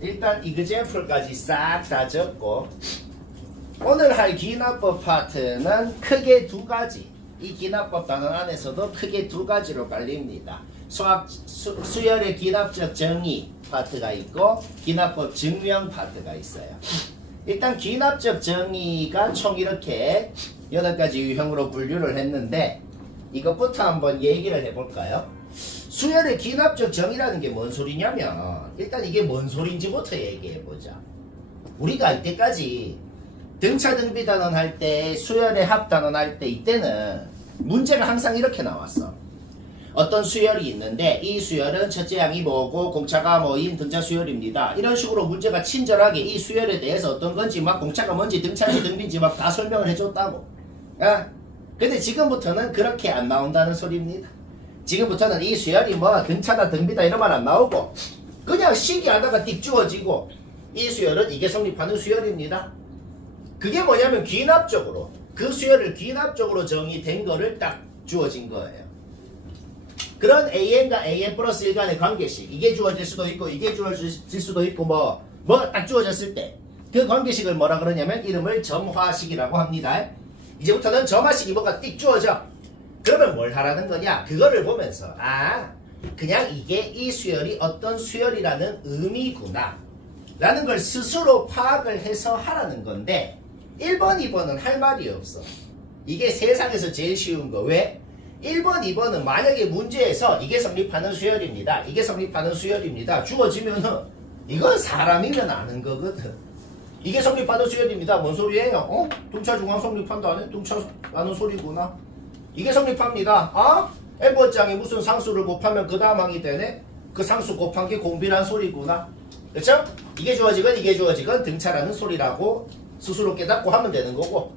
일단 example까지 싹 다 적고 오늘 할 기납법 파트는 크게 두 가지. 이 기납법 단원 안에서도 크게 두 가지로 갈립니다. 수열의 기납적 정의 파트가 있고 기납법 증명 파트가 있어요. 일단 기납적 정의가 총 이렇게 8가지 유형으로 분류를 했는데 이것부터 한번 얘기를 해볼까요? 수열의 기납적 정의라는 게 뭔 소리냐면 일단 이게 뭔 소리인지부터 얘기해보자. 우리가 이때까지 등차 등비 단원 할 때 수열의 합 단원 할 때 이때는 문제가 항상 이렇게 나왔어. 어떤 수열이 있는데 이 수열은 첫째 항이 뭐고 공차가 뭐인 등차 수열입니다. 이런 식으로 문제가 친절하게 이 수열에 대해서 어떤 건지 막 공차가 뭔지 등차인지 등비인지 막 다 설명을 해줬다고. 근데 지금부터는 그렇게 안 나온다는 소리입니다. 지금부터는 이 수열이 뭐 등차다 등비다 이런 말 안 나오고 그냥 시기하다가 띡 주어지고 이 수열은 이게 성립하는 수열입니다. 그게 뭐냐면 귀납적으로 그 수열을 귀납적으로 정의된 거를 딱 주어진 거예요. 그런 AN과 AN 플러스 1 간의 관계식 이게 주어질 수도 있고 이게 주어질 수도 있고 뭐 딱 주어졌을 때 그 관계식을 뭐라 그러냐면 이름을 점화식이라고 합니다. 이제부터는 점화식이 뭐가 띡 주어져. 그러면 뭘 하라는 거냐? 그거를 보면서 그냥 이게 이 수열이 어떤 수열이라는 의미구나 라는 걸 스스로 파악을 해서 하라는 건데 1번, 2번은 할 말이 없어. 이게 세상에서 제일 쉬운 거. 왜? 1번, 2번은 만약에 문제에서 이게 성립하는 수열입니다. 이게 성립하는 수열입니다. 주어지면은 이건 사람이면 아는 거거든. 이게 성립하는 수열입니다. 뭔 소리예요? 등차 중앙 성립한다네? 등차라는 소리구나. 이게 성립합니다. N번장이 무슨 상수를 곱하면 그 다음 항이 되네? 그 상수 곱한 게 공비란 소리구나. 그쵸? 이게 주어지건 이게 주어지건 등차라는 소리라고 스스로 깨닫고 하면 되는 거고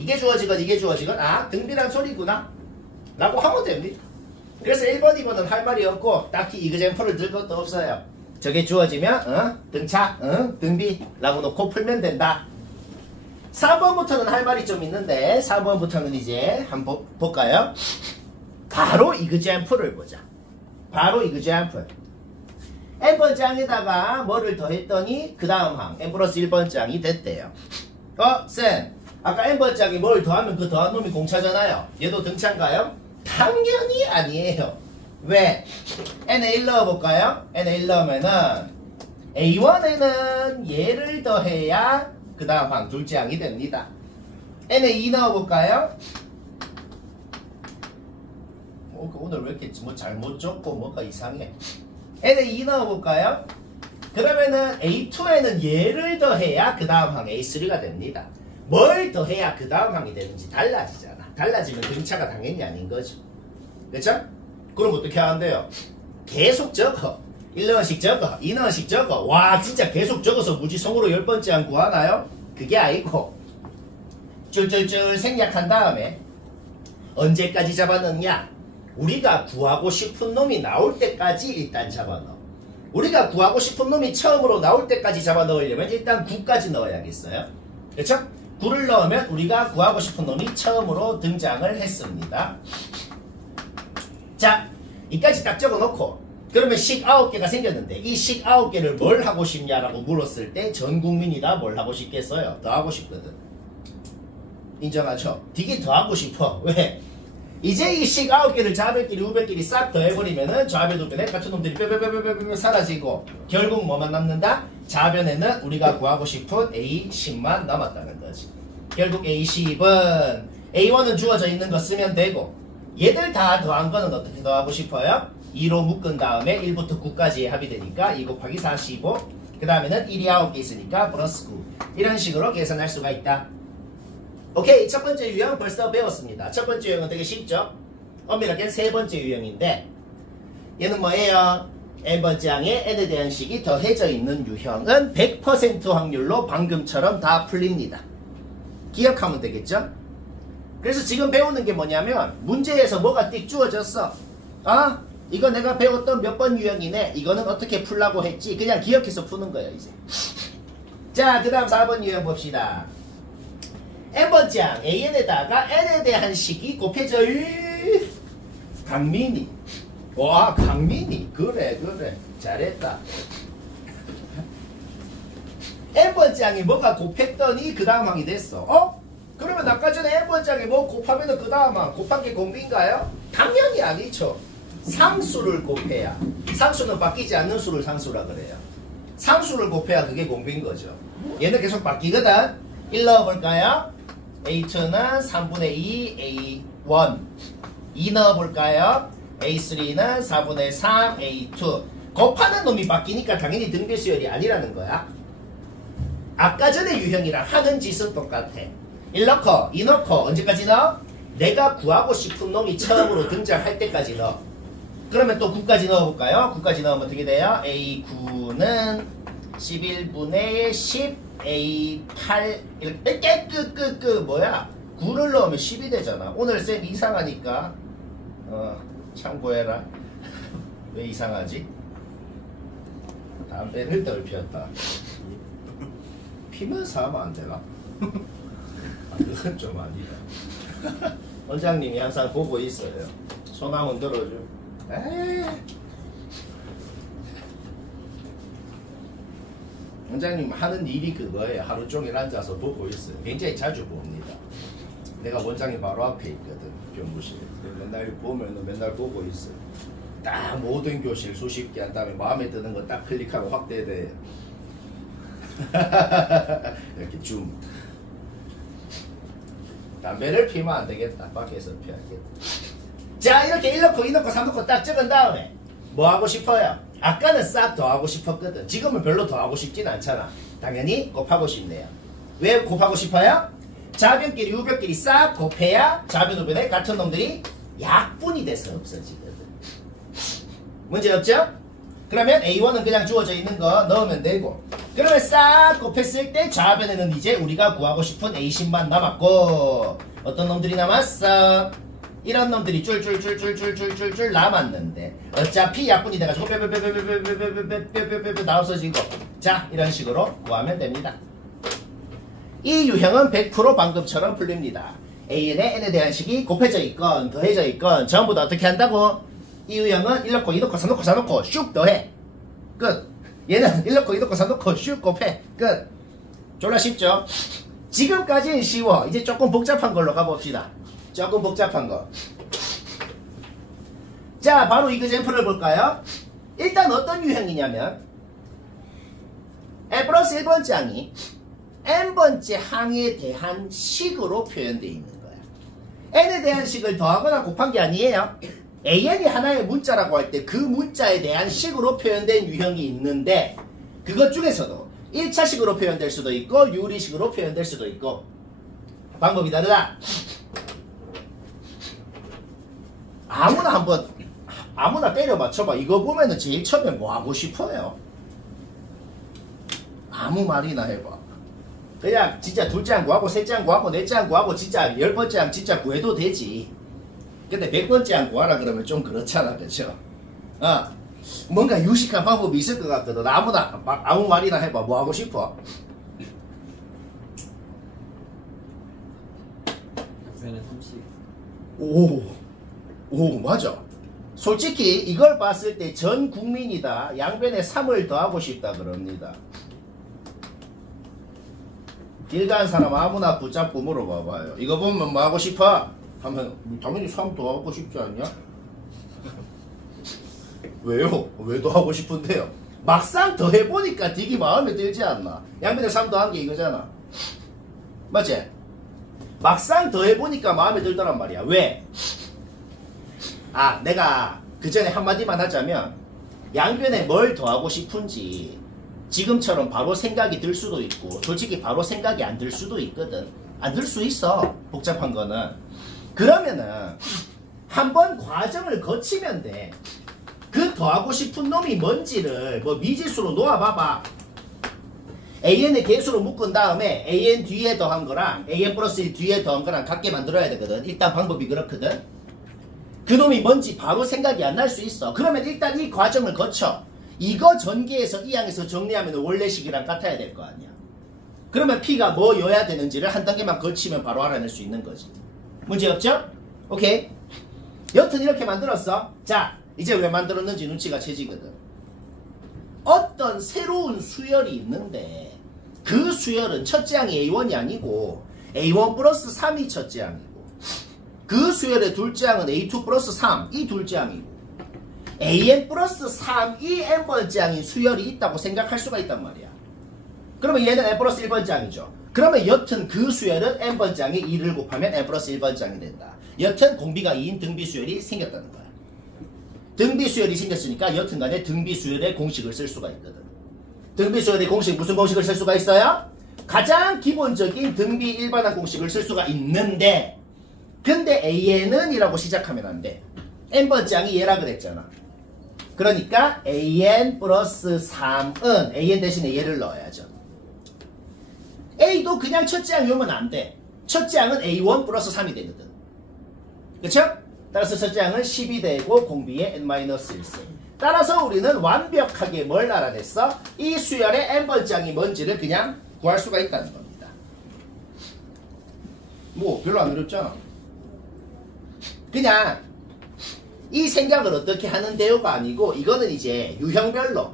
이게 주어지건 이게 주어지건 등비란 소리구나 라고 하면 됩니다. 그래서 1번, 2번은 할 말이 없고 딱히 이그젠플을 들 것도 없어요. 저게 주어지면 등차, 등비 라고 놓고 풀면 된다. 4번부터는 할 말이 좀 있는데 4번부터는 이제 한번 볼까요? 바로 이그젠플을 보자. 바로 이그젠플. N번장에다가 뭐를 더했더니 그 다음 항 N 플러스 1번장이 됐대요. 쌤 아까 N번장에 뭘 더하면 그 더한 놈이 공차잖아요. 얘도 등차인가요? 당연히 아니에요. 왜? N에 1 넣어볼까요? N에 1 넣으면은 A1에는 얘를 더해야 그 다음 항 둘째 항이 됩니다. N에 2 넣어볼까요? 오늘 왜 이렇게 뭐 잘못 적고 뭐가 이상해. N에 2 넣어볼까요? 그러면은 A2에는 얘를 더해야 그 다음 항 A3가 됩니다. 뭘 더해야 그 다음 항이 되는지 달라지잖아. 달라지면 등차가 당연히 아닌 거죠. 그렇죠? 그럼 어떻게 하는데요? 계속 적어. 1넣은씩 적어. 2넣은씩 적어. 와 진짜 계속 적어서 무지성으로 10번째 항 구하나요? 그게 아니고 쫄쫄쫄 생략한 다음에 언제까지 잡아넣냐? 우리가 구하고 싶은 놈이 나올 때까지 일단 잡아넣어. 우리가 구하고 싶은 놈이 처음으로 나올 때까지 잡아넣으려면 일단 9까지 넣어야겠어요. 그렇죠? 9를 넣으면 우리가 구하고 싶은 놈이 처음으로 등장을 했습니다. 자, 이까지 딱 적어놓고 그러면 식 9개가 생겼는데 이 식 9개를 뭘 하고 싶냐라고 물었을 때 전 국민이 다 뭘 하고 싶겠어요? 더 하고 싶거든. 인정하죠? 되게 더 하고 싶어. 왜? 이제 이 식 9개를 좌변끼리 우변끼리 싹 더해버리면은 좌변 우변에 같은 놈들이 뼈뼈뼈뼈뼈 사라지고 결국 뭐만 남는다? 좌변에는 우리가 구하고 싶은 A10만 남았다는 거지. 결국 A10은 A1은 주어져 있는 거 쓰면 되고 얘들 다 더한 거는 어떻게 더하고 싶어요? 2로 묶은 다음에 1부터 9까지 합이 되니까 2 곱하기 45 그 다음에는 1이 9개 있으니까 플러스 9 이런 식으로 계산할 수가 있다. 오케이, 첫 번째 유형 벌써 배웠습니다. 첫 번째 유형은 되게 쉽죠? 엄밀하게 세 번째 유형인데 얘는 뭐예요? N번째 항에 N에 대한 식이 더해져 있는 유형은 100% 확률로 방금처럼 다 풀립니다. 기억하면 되겠죠? 그래서 지금 배우는 게 뭐냐면 문제에서 뭐가 띡 주어졌어. 이거 내가 배웠던 몇 번 유형이네. 이거는 어떻게 풀라고 했지? 그냥 기억해서 푸는 거예요 이제. 자, 그 다음 4번 유형 봅시다. N번째 항 AN에다가 N에 대한 식이 곱해져. 강민이. 와, 강민이. 그래 잘했다. n번째 항이 뭐가 곱했더니 그 다음 항이 됐어. 그러면 아까 전에 n번째 항이 뭐 곱하면 그 다음 항 곱한 게 공비인가요? 당연히 아니죠. 상수를 곱해야. 상수는 바뀌지 않는 수를 상수라 그래요. 상수를 곱해야 그게 공비인 거죠. 얘는 계속 바뀌거든. 1 넣어볼까요? A2는 3분의 2 A1. 2 넣어볼까요? A3는 4분의 3 A2. 곱하는 놈이 바뀌니까 당연히 등비수열이 아니라는 거야. 아까 전에 유형이랑 하는 짓은 똑같아. 1 넣고 2 넣고 언제까지 넣어? 내가 구하고 싶은 놈이 처음으로 등장할 때까지 넣어. 그러면 또 9까지 넣어볼까요? 9까지 넣으면 어떻게 돼요? A9는 11분의 10 A8 이렇게 뭐야? 9를 넣으면 10이 되잖아. 오늘 쌤 이상하니까 참고해라. 왜 이상하지? 담배를 덜 피웠다. 피면서 하면 안 되나? 그건 좀 아니다. 원장님이 항상 보고 있어요. 손 한번 들어줘. 에이. 원장님 하는 일이 그거예요. 하루 종일 앉아서 보고 있어요. 굉장히 자주 봅니다. 내가 원장님 바로 앞에 있거든. 교무실에. 맨날 보면 맨날 보고 있어요. 딱 모든 교실 수십 개 한 다음에 마음에 드는 거 딱 클릭하고 확대돼. 이렇게 줌. 담배를 피면 안 되겠다. 밖에서 피하겠다. 자, 이렇게 1 넣고 2 넣고 3 넣고 딱 적은 다음에 뭐 하고 싶어요? 아까는 싹 더하고 싶었거든. 지금은 별로 더하고 싶진 않잖아. 당연히 곱하고 싶네요. 왜 곱하고 싶어요? 좌변끼리 우변끼리 싹 곱해야 좌변 우변에 같은 놈들이 약분이 돼서 없어지거든. 문제 없죠? 그러면 A1은 그냥 주어져 있는 거 넣으면 되고, 그러면 싹 곱했을 때 좌변에는 이제 우리가 구하고 싶은 A10만 남았고, 어떤 놈들이 남았어? 이런 놈들이 쫄쫄쫄쫄쫄쫄쫄 남았는데 어차피 약분이 돼가지고 뼈뼈뼈뼈뼈뼈뼈뼈뼈뼈뼈뼈 다 없어지고, 자, 이런 식으로 구하면 됩니다. 이 유형은 100% 방금처럼 풀립니다. An의 n에 대한 식이 곱해져 있건 더해져 있건 전부 다 어떻게 한다고? 이 유형은 1 넣고 2 넣고 3 넣고 4 넣고 슉 더해. 끝. 얘는 1 넣고 2 넣고 3 넣고 슉 곱해. 끝. 졸라 쉽죠? 지금까지는 쉬워. 이제 조금 복잡한 걸로 가봅시다. 조금 복잡한 거. 자, 바로 이그젠플을 볼까요? 일단 어떤 유형이냐면 n 플러스 1번째 항이 n번째 항에 대한 식으로 표현되어 있는 거야. n에 대한 식을 더하거나 곱한 게 아니에요. an이 하나의 문자라고 할 때 그 문자에 대한 식으로 표현된 유형이 있는데, 그것 중에서도 1차식으로 표현될 수도 있고 유리식으로 표현될 수도 있고 방법이 다르다. 아무나 때려 맞춰봐. 이거 보면은 제일 처음에 뭐 하고 싶어요? 아무 말이나 해봐. 그냥 진짜 둘째 항 구하고 셋째 항 구하고 넷째 항 구하고 진짜 10번째 항 진짜 구해도 되지. 근데 100번째 항 구하라 그러면 좀 그렇잖아. 그쵸? 뭔가 유식한 방법이 있을 것 같거든. 아무 말이나 해봐. 뭐 하고 싶어? 약변의 30. 오, 맞아. 솔직히 이걸 봤을 때 전 국민이 다 양변에 3을 더하고 싶다 그럽니다. 길 가는 사람 아무나 붙잡고 물어봐봐요. 이거 보면 뭐 하고 싶어? 하면 당연히 3 더하고 싶지 않냐? 왜요? 왜 더하고 싶은데요? 막상 더해보니까 되게 마음에 들지 않나? 양변에 3 더한 게 이거잖아. 맞지? 막상 더해보니까 마음에 들더란 말이야. 왜? 내가 그 전에 한마디만 하자면, 양변에 뭘 더하고 싶은지 지금처럼 바로 생각이 들 수도 있고, 솔직히 바로 생각이 안 들 수도 있거든. 안 들 수 있어, 복잡한 거는. 그러면은 한번 과정을 거치면 돼. 그 더하고 싶은 놈이 뭔지를 뭐 미지수로 놓아봐봐. an의 개수로 묶은 다음에 an 뒤에 더한 거랑 an 플러스 1 뒤에 더한 거랑 같게 만들어야 되거든. 일단 방법이 그렇거든. 그 놈이 뭔지 바로 생각이 안 날 수 있어. 그러면 일단 이 과정을 거쳐. 이거 전개해서 이 항에서 정리하면 원래식이랑 같아야 될 거 아니야. 그러면 P가 뭐여야 되는지를 한 단계만 거치면 바로 알아낼 수 있는 거지. 문제 없죠? 오케이. 여튼 이렇게 만들었어. 자, 이제 왜 만들었는지 눈치가 채지거든. 어떤 새로운 수열이 있는데 그 수열은 첫째 항이 A1이 아니고 A1 플러스 3이 첫째 항이고 그 수열의 둘째 항은 A2 플러스 3 이 둘째 항이고 AN 플러스 3이 n번째 항인 수열이 있다고 생각할 수가 있단 말이야. 그러면 얘는 n 플러스 1번째 항이죠. 그러면 여튼 그 수열은 n번째 항이 2를 곱하면 n 플러스 1번째 항이 된다. 여튼 공비가 2인 등비 수열이 생겼다는 거야. 등비 수열이 생겼으니까 여튼간에 등비 수열의 공식을 쓸 수가 있거든. 등비 수열의 공식 무슨 공식을 쓸 수가 있어요? 가장 기본적인 등비 일반항 공식을 쓸 수가 있는데 근데 AN은 이라고 시작하면 안 돼. n번째 항이 얘라 그랬잖아. 그러니까 AN 플러스 3은 AN 대신에 얘를 넣어야죠. A도 그냥 첫째 항이 오면 안 돼. 첫째 항은 A1 플러스 3이 되거든. 그쵸? 따라서 첫째 항은 10이 되고 공비의 n-1승. 따라서 우리는 완벽하게 뭘 알아냈어? 이 수열의 n번째 항이 뭔지를 그냥 구할 수가 있다는 겁니다. 뭐 별로 안 어렵잖아. 그냥 이 생각을 어떻게 하는데요가 아니고 이거는 이제 유형별로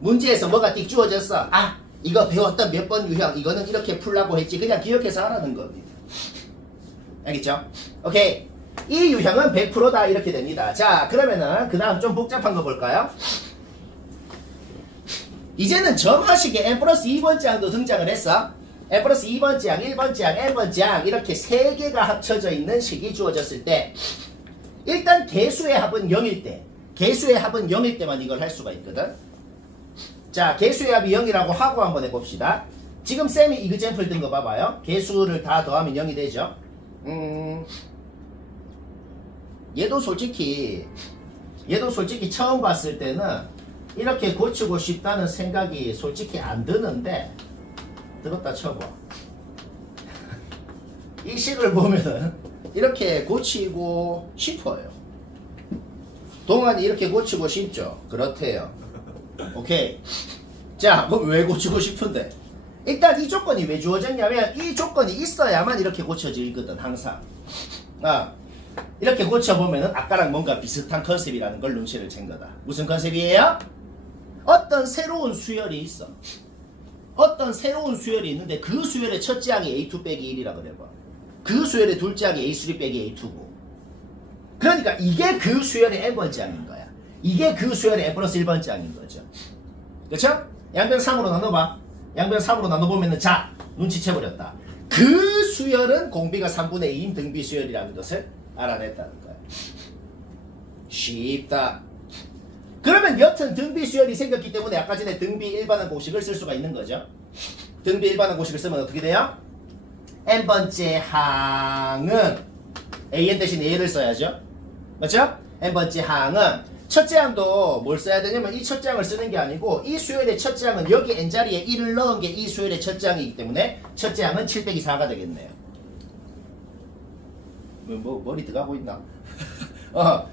문제에서 뭐가 띡 주어졌어. 아 이거 배웠던 몇 번 유형 이거는 이렇게 풀라고 했지. 그냥 기억해서 하라는 겁니다. 알겠죠? 오케이. 이 유형은 100%다 이렇게 됩니다. 자 그러면은 그 다음 좀 복잡한 거 볼까요? 이제는 점화식에 n 플러스 2번째 항도 등장을 했어. n 플러스 2번째 항, 1번째 항, n번째 항 이렇게 3개가 합쳐져 있는 식이 주어졌을 때 일단 개수의 합은 0일 때 개수의 합은 0일 때만 이걸 할 수가 있거든. 자 개수의 합이 0이라고 하고 한번 해봅시다. 지금 쌤이 이그젠플 든 거 봐봐요. 개수를 다 더하면 0이 되죠. 얘도 솔직히 처음 봤을 때는 이렇게 고치고 싶다는 생각이 솔직히 안 드는데 들었다 쳐봐. 이 식을 보면은 이렇게 고치고 싶어요. 동안이 이렇게 고치고 싶죠. 그렇대요. 오케이. 자 그럼 왜 고치고 싶은데 일단 이 조건이 왜 주어졌냐면 이 조건이 있어야만 이렇게 고쳐지거든 항상. 이렇게 고쳐보면은 아까랑 뭔가 비슷한 컨셉이라는 걸 눈치를 챈 거다. 무슨 컨셉이에요? 어떤 새로운 수열이 있어. 어떤 새로운 수열이 있는데 그 수열의 첫째 항이 A2 빼기 1이라 그래봐. 그 수열의 둘째 항이 A3 빼기 A2고. 그러니까 이게 그 수열의 n번째 항인 거야. 이게 그 수열의 n 플러스 1번째 항인 거죠. 그렇죠? 양변 3으로 나눠봐. 양변 3으로 나눠보면은 자 눈치채버렸다. 그 수열은 공비가 3분의 2인 등비 수열이라는 것을 알아냈다는 거야. 쉽다. 그러면 여튼 등비 수열이 생겼기 때문에 아까 전에 등비 일반항 공식을 쓸 수가 있는 거죠. 등비 일반항 공식을 쓰면 어떻게 돼요? n번째 항은 an 대신 a를 써야죠. 맞죠? n번째 항은 첫째 항도 뭘 써야 되냐면 이 첫째 항을 쓰는 게 아니고 이 수열의 첫째 항은 여기 n자리에 1을 넣은 게 이 수열의 첫째 항이기 때문에 첫째 항은 7 빼기 4가 되겠네요. 뭐 머리 들어가고 있나?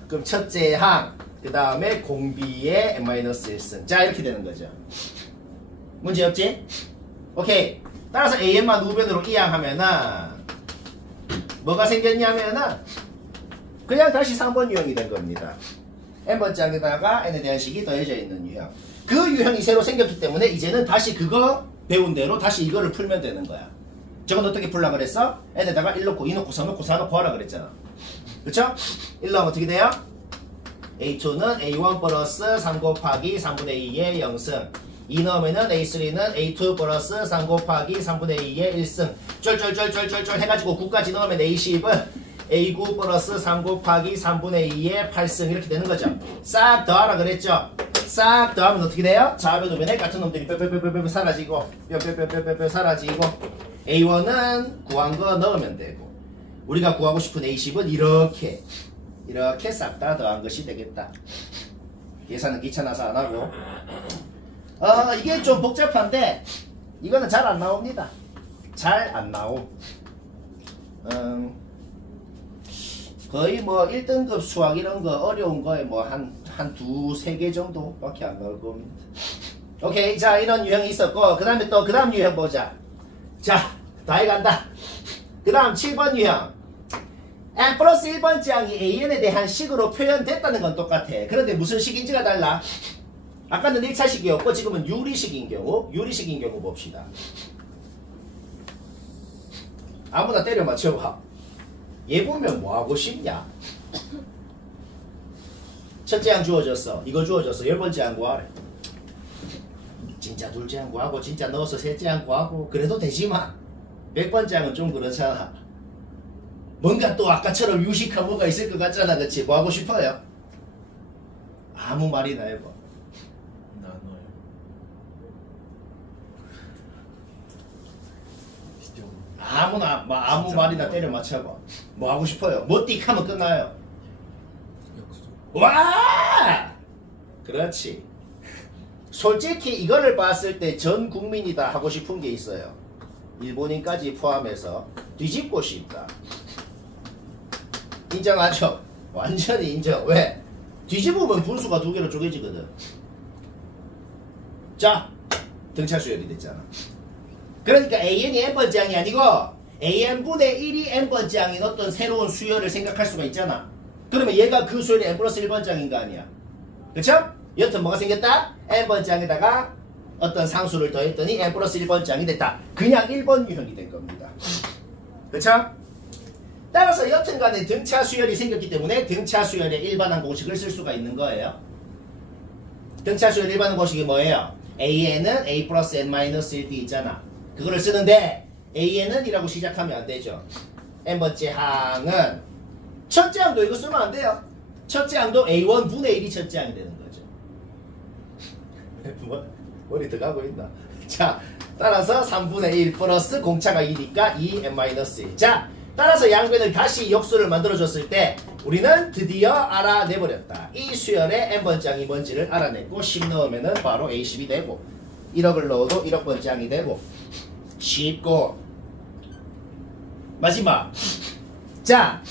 그럼 첫째 항 그 다음에 공비의 n-1승. 자 이렇게 되는 거죠. 문제 없지? 오케이. 따라서 an만 우변으로 이항하면은 뭐가 생겼냐면은 그냥 다시 3번 유형이 된 겁니다. n번째 항에다가 n에 대한 식이 더해져 있는 유형. 그 유형이 새로 생겼기 때문에 이제는 다시 그거 배운 대로 다시 이거를 풀면 되는 거야. 저건 어떻게 풀라 그랬어? n에다가 1 넣고 2 넣고 3 넣고 4 넣고 하라 그랬잖아. 그쵸? 1 넣으면 어떻게 돼요? A2는 A1 플러스 3 곱하기 3분의 2의 0승. 2 넣으면은 A3는 A2 플러스 3 곱하기 3분의 2의 1승. 쫄쫄쫄쫄쫄쫄 해가지고 9까지 넣으면 A10은 A9 플러스 3 곱하기 3분의 2의 8승. 이렇게 되는 거죠. 싹 더하라 그랬죠? 싹 더하면 어떻게 돼요? 좌변 우변에 같은 놈들이 뼈뼈뼈뼈뼈 사라지고 뼈뼈뼈뼈뼈 사라지고 A1은 구한 거 넣으면 되고 우리가 구하고 싶은 A10은 이렇게 싹 다 더한 것이 되겠다. 계산은 귀찮아서 안 하고 이게 좀 복잡한데 이거는 잘 안 나옵니다. 잘 안 나옴. 거의 뭐 1등급 수학 이런 거 어려운 거에 뭐 한 2-3개 정도밖에 안 나올 겁니다. 오케이. 자 이런 유형이 있었고 그 다음에 또 그 다음 유형 보자. 자 다 해간다. 그 다음 7번 유형. n 플러스 1번째 항이 an에 대한 식으로 표현됐다는 건 똑같아. 그런데 무슨 식인지가 달라. 아까는 1차식이었고 지금은 유리식인 경우 봅시다. 아무나 때려 맞춰봐. 얘 보면 뭐 하고 싶냐? 첫째 항 주어졌어. 이거 주어졌어. 열 번째 항 구하래. 진짜 둘째 항 구하고 진짜 넣어서 셋째 항 구하고 그래도 되지만 백 번째 항은 좀 그렇잖아. 뭔가 또 아까처럼 유식한 뭐가 있을 것 같잖아. 그치? 뭐 하고 싶어요? 아무 말이나 해봐. 나눠요. 아무나 아무 말이나 때려 맞춰봐. 뭐 하고 싶어요? 뭐 띡 하면 끝나요. 역수. 와! 그렇지. 솔직히 이거를 봤을 때 전 국민이 다 하고 싶은 게 있어요. 일본인까지 포함해서 뒤집고 싶다. 인정하죠? 완전히 인정. 왜? 뒤집으면 분수가 두 개로 쪼개지거든. 자, 등차 수열이 됐잖아. 그러니까 AN이 n번째 항이 아니고 AN분의 1이 n번째 항인 어떤 새로운 수열을 생각할 수가 있잖아. 그러면 얘가 그 수열이 n 플러스 1번째 항인 거 아니야. 그쵸? 여튼 뭐가 생겼다? n번째 항에다가 어떤 상수를 더했더니 n 플러스 1번째 항이 됐다. 그냥 1번 유형이 된 겁니다. 그쵸? 따라서 여튼간에 등차 수열이 생겼기 때문에 등차 수열의 일반항 공식을 쓸 수가 있는 거예요. 등차 수열 일반항 공식이 뭐예요? AN은 A 플러스 N 마이너스 1D 있잖아. 그거를 쓰는데 AN은 이라고 시작하면 안 되죠. n번째 항은 첫째 항도 이거 쓰면 안 돼요. 첫째 항도 A1 분의 1이 첫째 항이 되는 거죠. 머리 들어가고 있나? 자, 따라서 3분의 1 플러스 공차가 2니까 2n-1. 자, 따라서 양변을 다시 역수를 만들어줬을 때 우리는 드디어 알아내버렸다. 이 수열의 n번째 항이 뭔지를 알아냈고 10 넣으면 바로 A10이 되고 1억을 넣어도 1억 번째 항이 되고 쉽고 마지막. 자,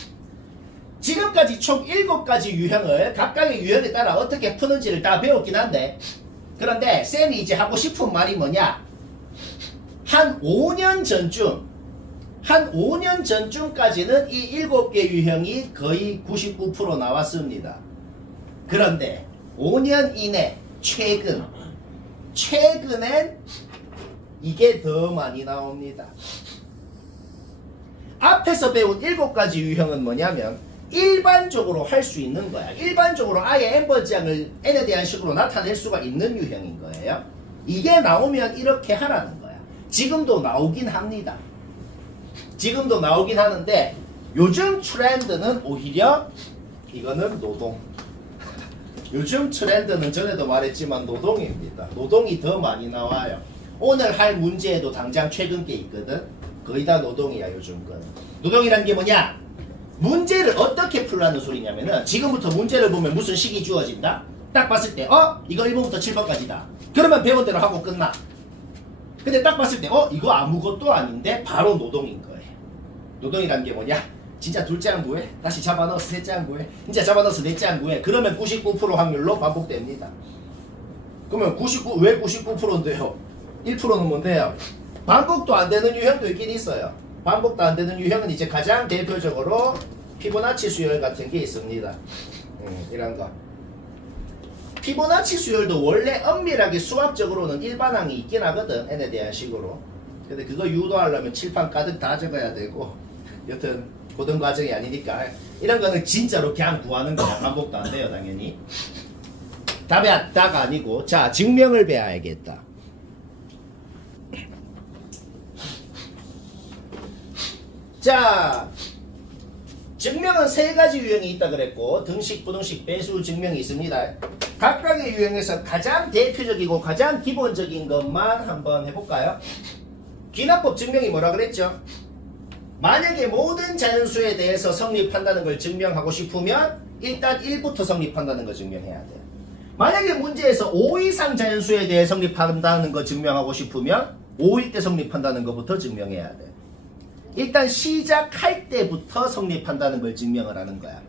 지금까지 총 7가지 유형을 각각의 유형에 따라 어떻게 푸는지를 다 배웠긴 한데 그런데 쌤이 이제 하고 싶은 말이 뭐냐? 한 5년 전쯤까지는 이 7개 유형이 거의 99% 나왔습니다. 그런데 5년 이내 최근엔 이게 더 많이 나옵니다. 앞에서 배운 7가지 유형은 뭐냐면 일반적으로 할 수 있는 거야. 일반적으로 아예 n번째 항을 n에 대한 식으로 나타낼 수가 있는 유형인 거예요. 이게 나오면 이렇게 하라는 거야. 지금도 나오긴 합니다. 지금도 나오긴 하는데 요즘 트렌드는 오히려 이거는 노동. 요즘 트렌드는 전에도 말했지만 노동입니다. 노동이 더 많이 나와요. 오늘 할 문제에도 당장 최근 게 있거든. 거의 다 노동이야 요즘 거는. 노동이란 게 뭐냐? 문제를 어떻게 풀라는 소리냐면은 지금부터 문제를 보면 무슨 식이 주어진다? 딱 봤을 때 이거 1번부터 7번까지다. 그러면 배운 대로 하고 끝나. 근데 딱 봤을 때 이거 아무것도 아닌데 바로 노동인 거예요. 노동이란 게 뭐냐? 진짜 둘째 항 구해. 다시 잡아넣어서 셋째 항 구해. 진짜 잡아넣어서 넷째 항 구해. 그러면 99% 확률로 반복됩니다. 그러면 왜 99%인데요? 1%는 뭔데요? 반복도 안 되는 유형도 있긴 있어요. 반복도 안 되는 유형은 이제 가장 대표적으로 피보나치 수열 같은 게 있습니다. 이런 거. 피보나치 수열도 원래 엄밀하게 수학적으로는 일반항이 있긴 하거든. n에 대한 식으로. 근데 그거 유도하려면 칠판 가득 다 적어야 되고 여튼 고등 과정이 아니니까 이런 거는 진짜로 그냥 구하는 거야. 반복도 안 돼요 당연히. 답이 다가 아니고. 자, 증명을 배워야겠다. 자, 증명은 3가지 유형이 있다 그랬고 등식, 부등식, 배수 증명이 있습니다. 각각의 유형에서 가장 대표적이고 가장 기본적인 것만 한번 해볼까요? 귀납법 증명이 뭐라 그랬죠? 만약에 모든 자연수에 대해서 성립한다는 걸 증명하고 싶으면 일단 1부터 성립한다는 걸 증명해야 돼요. 만약에 문제에서 5 이상 자연수에 대해 성립한다는 걸 증명하고 싶으면 5일 때 성립한다는 것부터 증명해야 돼요. 일단 시작할 때부터 성립한다는 걸 증명을 하는 거야.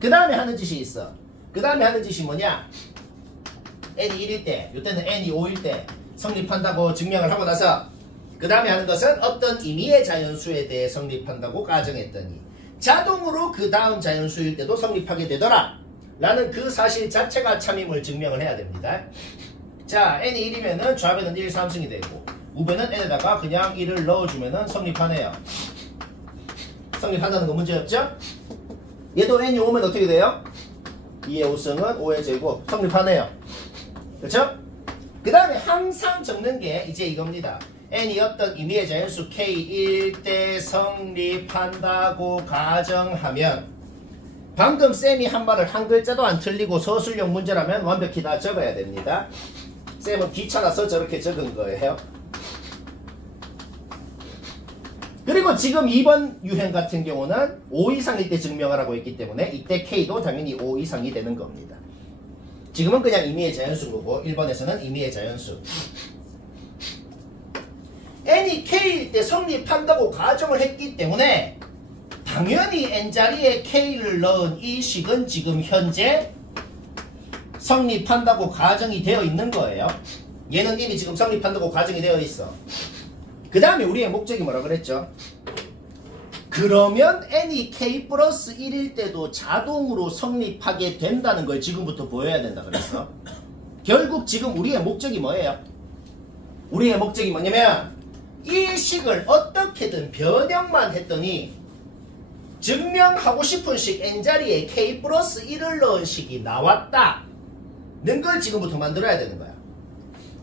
그 다음에 하는 짓이 있어. 그 다음에 하는 짓이 뭐냐? n이 1일 때, 이때는 n이 5일 때 성립한다고 증명을 하고 나서 그 다음에 하는 것은 어떤 임의의 자연수에 대해 성립한다고 가정했더니 자동으로 그 다음 자연수일 때도 성립하게 되더라 라는 그 사실 자체가 참임을 증명을 해야 됩니다. 자, n이 1이면은 좌변은 1, 3승이 되고 우변은 n에다가 그냥 1을 넣어주면은 성립하네요. 성립한다는 거 문제였죠? 얘도 n이 오면 어떻게 돼요? 2의 5승은 5의 제곱 성립하네요. 그렇죠? 그 다음에 항상 적는 게 이제 이겁니다. n이 어떤 임의의 자연수 K일 때 성립한다고 가정하면 방금 쌤이 한 말을 한 글자도 안 틀리고 서술형 문제라면 완벽히 다 적어야 됩니다. 쌤은 귀찮아서 저렇게 적은 거예요. 그리고 지금 2번 유형 같은 경우는 5 이상일 때 증명하라고 했기 때문에 이때 K도 당연히 5 이상이 되는 겁니다. 지금은 그냥 임의의 자연수인 거고 1번에서는 임의의 자연수. n이 K일 때 성립한다고 가정을 했기 때문에 당연히 n자리에 K를 넣은 이 식은 지금 현재 성립한다고 가정이 되어 있는 거예요. 얘는 이미 지금 성립한다고 가정이 되어 있어. 그 다음에 우리의 목적이 뭐라 그랬죠? 그러면 n이 k 플러스 1일 때도 자동으로 성립하게 된다는 걸 지금부터 보여야 된다 그랬어. 결국 지금 우리의 목적이 뭐예요? 우리의 목적이 뭐냐면 이 식을 어떻게든 변형만 했더니 증명하고 싶은 식 n자리에 k 플러스 1을 넣은 식이 나왔다는 걸 지금부터 만들어야 되는 거야.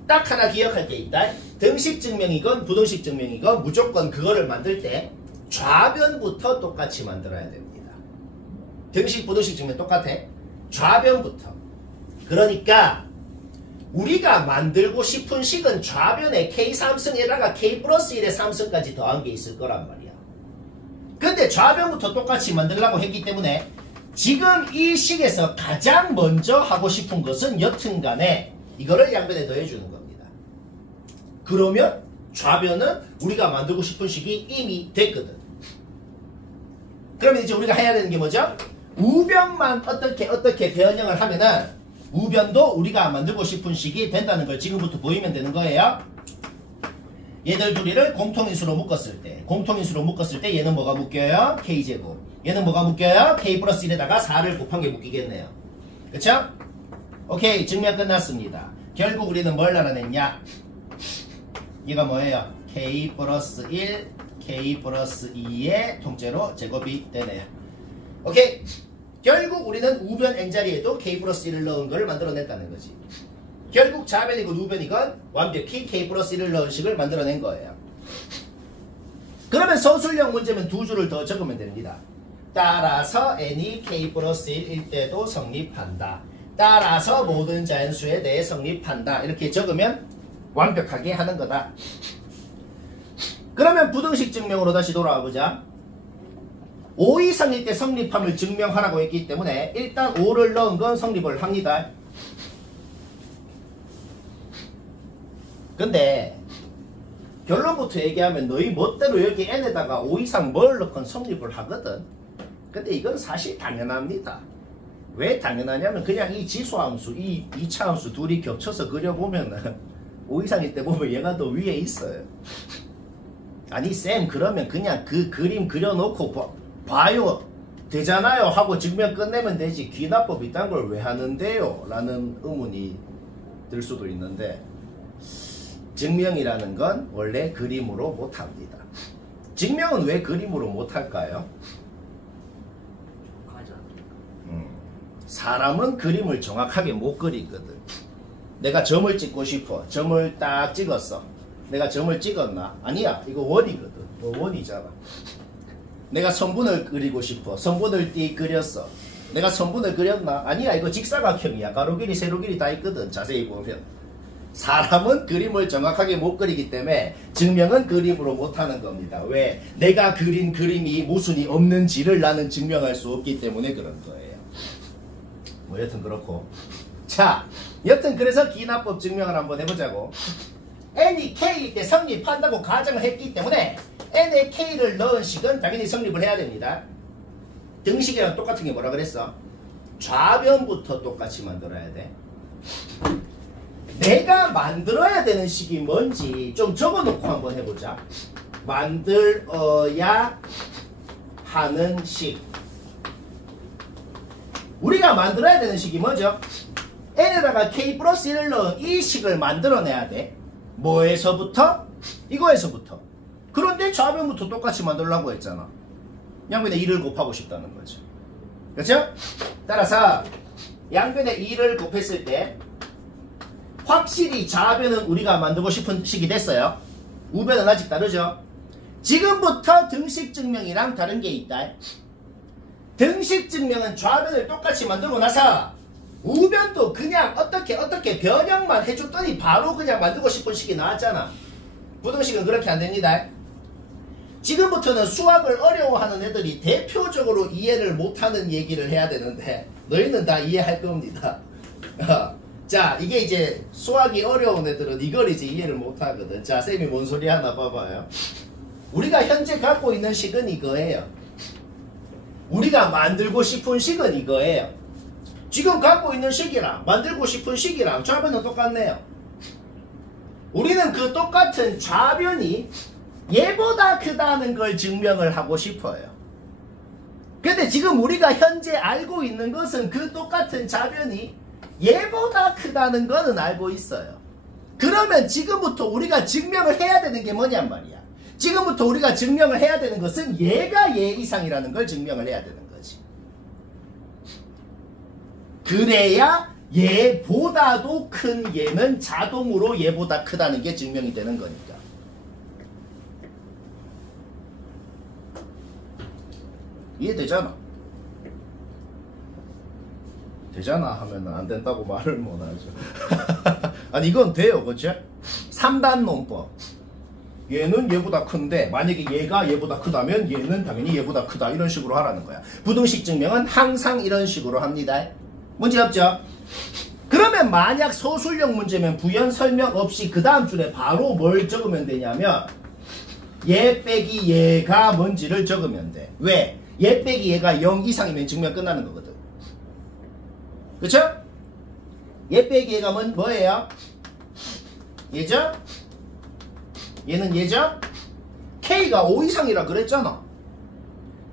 딱 하나 기억할 게 있다. 등식 증명이건 부등식 증명이건 무조건 그거를 만들 때 좌변부터 똑같이 만들어야 됩니다. 등식 부등식 증명 똑같아. 좌변부터. 그러니까 우리가 만들고 싶은 식은 좌변에 K3승에다가 K 플러스 1의 3승까지 더한 게 있을 거란 말이야. 근데 좌변부터 똑같이 만들려고 했기 때문에 지금 이 식에서 가장 먼저 하고 싶은 것은 여튼간에 이거를 양변에 더해주는 겁니다. 그러면 좌변은 우리가 만들고 싶은 식이 이미 됐거든. 그러면 이제 우리가 해야 되는 게 뭐죠? 우변만 어떻게 변형을 하면은 우변도 우리가 만들고 싶은 식이 된다는 걸 지금부터 보이면 되는 거예요. 얘들 둘이를 공통인수로 묶었을 때 얘는 뭐가 묶여요? K제곱. 얘는 뭐가 묶여요? K 플러스 1에다가 4를 곱한 게 묶이겠네요. 그쵸? 오케이, 증명 끝났습니다. 결국 우리는 뭘 알아냈냐? 얘가 뭐예요? K 플러스 1, K 플러스 2의 통째로 제곱이 되네요. 오케이. 결국 우리는 우변 n자리에도 K 플러스 1을 넣은 걸 만들어냈다는 거지. 결국 좌변이건 우변이건 완벽히 K 플러스 1을 넣은 식을 만들어낸 거예요. 그러면 서술형 문제면 두 줄을 더 적으면 됩니다. 따라서 n이 K 플러스 1일 때도 성립한다. 따라서 모든 자연수에 대해 성립한다. 이렇게 적으면 완벽하게 하는 거다. 그러면 부등식 증명으로 다시 돌아와 보자. 5 이상일 때 성립함을 증명하라고 했기 때문에 일단 5를 넣은 건 성립을 합니다. 근데 결론부터 얘기하면 너희 멋대로 여기 n에다가 5 이상 뭘 넣건 성립을 하거든. 근데 이건 사실 당연합니다. 왜 당연하냐면 그냥 이 지수함수, 이 2차 함수 둘이 겹쳐서 그려보면은 5 이상일 때 보면 얘가 더 위에 있어요. 아니 쌤 그러면 그냥 그 그림 그려놓고 봐요 되잖아요 하고 증명 끝내면 되지 귀납법 이딴 걸 왜 하는데요? 라는 의문이 들 수도 있는데 증명이라는 건 원래 그림으로 못합니다. 증명은 왜 그림으로 못할까요? 사람은 그림을 정확하게 못 그리거든. 내가 점을 찍고 싶어. 점을 딱 찍었어. 내가 점을 찍었나? 아니야. 이거 원이거든. 원이잖아. 내가 선분을 그리고 싶어. 선분을 띠 그렸어. 내가 선분을 그렸나? 아니야. 이거 직사각형이야. 가로 길이 세로 길이 다 있거든. 자세히 보면. 사람은 그림을 정확하게 못 그리기 때문에 증명은 그림으로 못하는 겁니다. 왜? 내가 그린 그림이 모순이 없는지를 나는 증명할 수 없기 때문에 그런 거예요. 뭐 여튼 그렇고. 자, 여튼 그래서 기납법 증명을 한번 해보자고. n이 k일 때 성립한다고 가정을 했기 때문에 n에 k를 넣은 식은 당연히 성립을 해야 됩니다. 등식이랑 똑같은 게 뭐라 그랬어? 좌변부터 똑같이 만들어야 돼. 내가 만들어야 되는 식이 뭔지 좀 적어놓고 한번 해보자. 만들어야 하는 식. 우리가 만들어야 되는 식이 뭐죠? n에다가 k 플러스 1을 넣은 이 식을 만들어내야 돼. 뭐에서부터? 이거에서부터. 그런데 좌변부터 똑같이 만들려고 했잖아. 양변에 2를 곱하고 싶다는 거죠. 그렇죠? 따라서 양변에 2를 곱했을 때 확실히 좌변은 우리가 만들고 싶은 식이 됐어요. 우변은 아직 다르죠. 지금부터 등식 증명이랑 다른 게 있다. 등식 증명은 좌변을 똑같이 만들고 나서 우변도 그냥 어떻게 변형만 해줬더니 바로 그냥 만들고 싶은 식이 나왔잖아. 부등식은 그렇게 안 됩니다. 지금부터는 수학을 어려워하는 애들이 대표적으로 이해를 못하는 얘기를 해야 되는데 너희는 다 이해할 겁니다. 자, 이게 이제 수학이 어려운 애들은 이걸 이제 이해를 못하거든. 자, 쌤이 뭔 소리 하나 봐봐요. 우리가 현재 갖고 있는 식은 이거예요. 우리가 만들고 싶은 식은 이거예요. 지금 갖고 있는 식이랑 만들고 싶은 식이랑 좌변은 똑같네요. 우리는 그 똑같은 좌변이 얘보다 크다는 걸 증명을 하고 싶어요. 근데 지금 우리가 현재 알고 있는 것은 그 똑같은 좌변이 얘보다 크다는 거는 알고 있어요. 그러면 지금부터 우리가 증명을 해야 되는 게 뭐냔 말이야. 지금부터 우리가 증명을 해야 되는 것은 얘가 얘 이상이라는 걸 증명을 해야 되는 거지. 그래야 얘보다도 큰 얘는 자동으로 얘보다 크다는 게 증명이 되는 거니까. 이해되잖아? 되잖아 하면 안 된다고 말을 못 하죠. 아니 이건 돼요. 그치? 3단 논법. 얘는 얘보다 큰데 만약에 얘가 얘보다 크다면 얘는 당연히 얘보다 크다. 이런 식으로 하라는 거야. 부등식 증명은 항상 이런 식으로 합니다. 문제 없죠? 그러면 만약 소술형 문제면 부연 설명 없이 그 다음 줄에 바로 뭘 적으면 되냐면 얘 빼기 얘가 뭔지를 적으면 돼. 왜? 얘 빼기 얘가 0 이상이면 증명 끝나는 거거든. 그쵸? 얘 빼기 얘가 뭐예요? 얘죠? 얘는 얘죠? K가 5 이상이라 그랬잖아.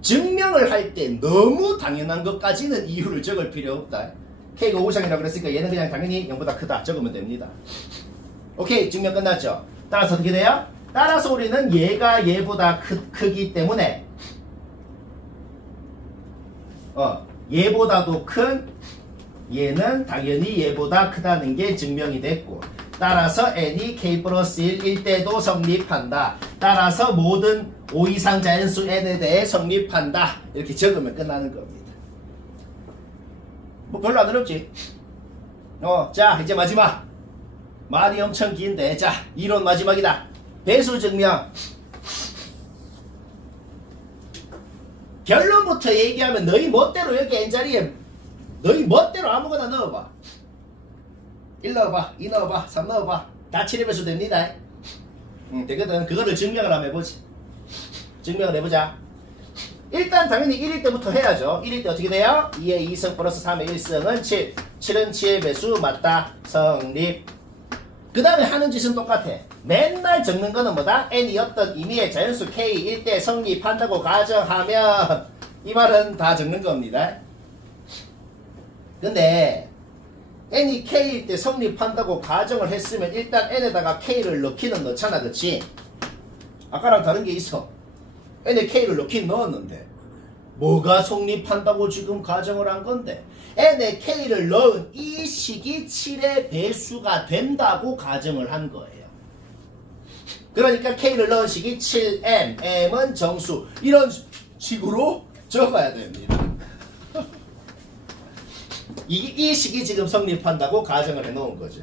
증명을 할 때 너무 당연한 것까지는 이유를 적을 필요 없다. K가 5 이상이라 그랬으니까 얘는 그냥 당연히 0보다 크다 적으면 됩니다. 오케이, 증명 끝났죠? 따라서 어떻게 돼요? 따라서 우리는 얘가 얘보다 크기 때문에 얘보다도 큰 얘는 당연히 얘보다 크다는 게 증명이 됐고, 따라서 n이 k 플러스 1일 때도 성립한다. 따라서 모든 5 이상 자연수 n에 대해 성립한다. 이렇게 적으면 끝나는 겁니다. 뭐 별로 안 어렵지? 자, 이제 마지막. 말이 엄청 긴데, 자, 이론 마지막이다. 배수 증명. 결론부터 얘기하면 너희 멋대로 여기 n자리에 너희 멋대로 아무거나 넣어봐. 1 넣어봐, 2 넣어봐, 3 넣어봐. 다 7의 배수 됩니다. 되거든. 그거를 증명을 한번 해보지. 증명을 해보자. 일단 당연히 1일 때부터 해야죠. 1일 때 어떻게 돼요? 2의 2승 플러스 3의 1승은 7. 7은 7의 배수 맞다. 성립. 그 다음에 하는 짓은 똑같아. 맨날 적는 거는 뭐다? n이 어떤 임의의 자연수 K일 때 성립한다고 가정하면 이 말은 다 적는 겁니다. 근데 n이 K일 때 성립한다고 가정을 했으면 일단 n에다가 K를 넣기는 넣잖아. 그치? 아까랑 다른 게 있어. n에 K를 넣긴 넣었는데 뭐가 성립한다고 지금 가정을 한 건데 n에 K를 넣은 이 식이 7의 배수가 된다고 가정을 한 거예요. 그러니까 K를 넣은 식이 7m, m은 정수. 이런 식으로 적어야 됩니다. 이 식이 지금 성립한다고 가정을 해놓은 거죠.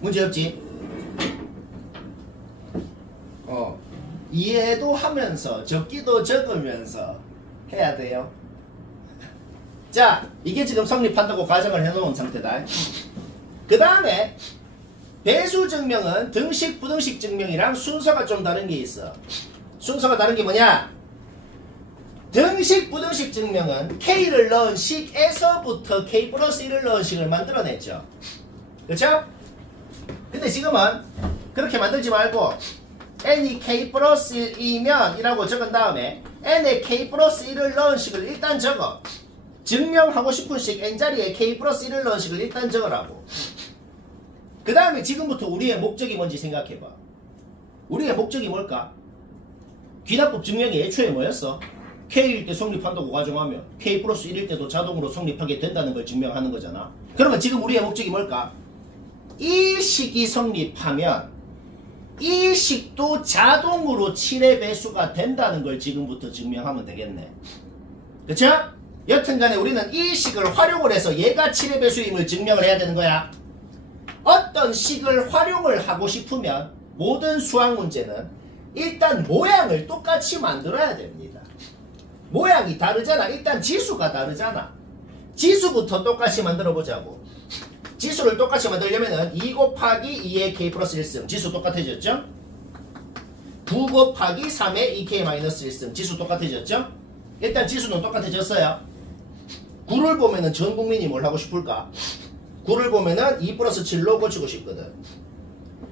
문제 없지? 이해도 하면서 적기도 적으면서 해야 돼요. 자, 이게 지금 성립한다고 가정을 해놓은 상태다. 그 다음에 배수 증명은 등식, 부등식 증명이랑 순서가 좀 다른 게 있어. 순서가 다른 게 뭐냐? 등식, 부등식 증명은 K를 넣은 식에서부터 K 플러스 1을 넣은 식을 만들어냈죠. 그렇죠? 근데 지금은 그렇게 만들지 말고 n이 K 플러스 1이면 이라고 적은 다음에 n에 K 플러스 1을 넣은 식을 일단 적어. 증명하고 싶은 식 n자리에 K 플러스 1을 넣은 식을 일단 적으라고. 그 다음에 지금부터 우리의 목적이 뭔지 생각해봐. 우리의 목적이 뭘까? 귀납법 증명이 애초에 뭐였어? K일 때 성립한다고 가정하면 K 플러스 1일 때도 자동으로 성립하게 된다는 걸 증명하는 거잖아. 그러면 지금 우리의 목적이 뭘까? 이 식이 성립하면 이 식도 자동으로 7의 배수가 된다는 걸 지금부터 증명하면 되겠네. 그쵸? 여튼간에 우리는 이 식을 활용을 해서 얘가 7의 배수임을 증명을 해야 되는 거야. 어떤 식을 활용을 하고 싶으면 모든 수학 문제는 일단 모양을 똑같이 만들어야 됩니다. 모양이 다르잖아. 일단 지수가 다르잖아. 지수부터 똑같이 만들어 보자고. 지수를 똑같이 만들려면은 2 곱하기 2의 k 플러스 1승 지수 똑같아졌죠? 9 곱하기 3의 2k 마이너스 1승 지수 똑같아졌죠? 일단 지수는 똑같아졌어요. 9를 보면은 전 국민이 뭘 하고 싶을까? 9를 보면은 2 플러스 7로 고치고 싶거든.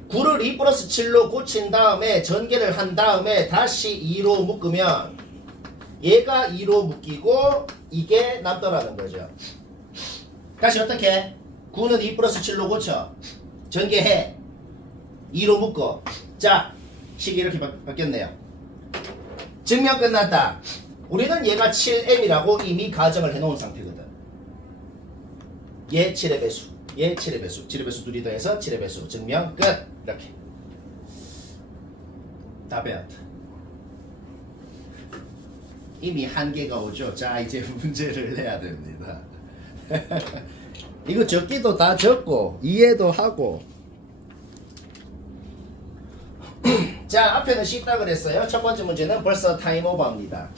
9를 2 플러스 7로 고친 다음에 전개를 한 다음에 다시 2로 묶으면 얘가 2로 묶이고 이게 남더라는 거죠. 다시 어떻게? 9는 2 플러스 7로 고쳐. 전개해. 2로 묶어. 자, 식이 이렇게 바뀌었네요. 증명 끝났다. 우리는 얘가 7m이라고 이미 가정을 해놓은 상태거든. 얘 7의 배수. 얘 7의 배수. 7의 배수 둘이 더해서 7의 배수. 증명 끝. 이렇게. 다 배웠다. 이미 한계가 오죠. 자, 이제 문제를 내야 됩니다. 이거 적기도 다 적고 이해도 하고. 자, 앞에는 쉽다 그랬어요. 첫 번째 문제는 벌써 타임 오버입니다.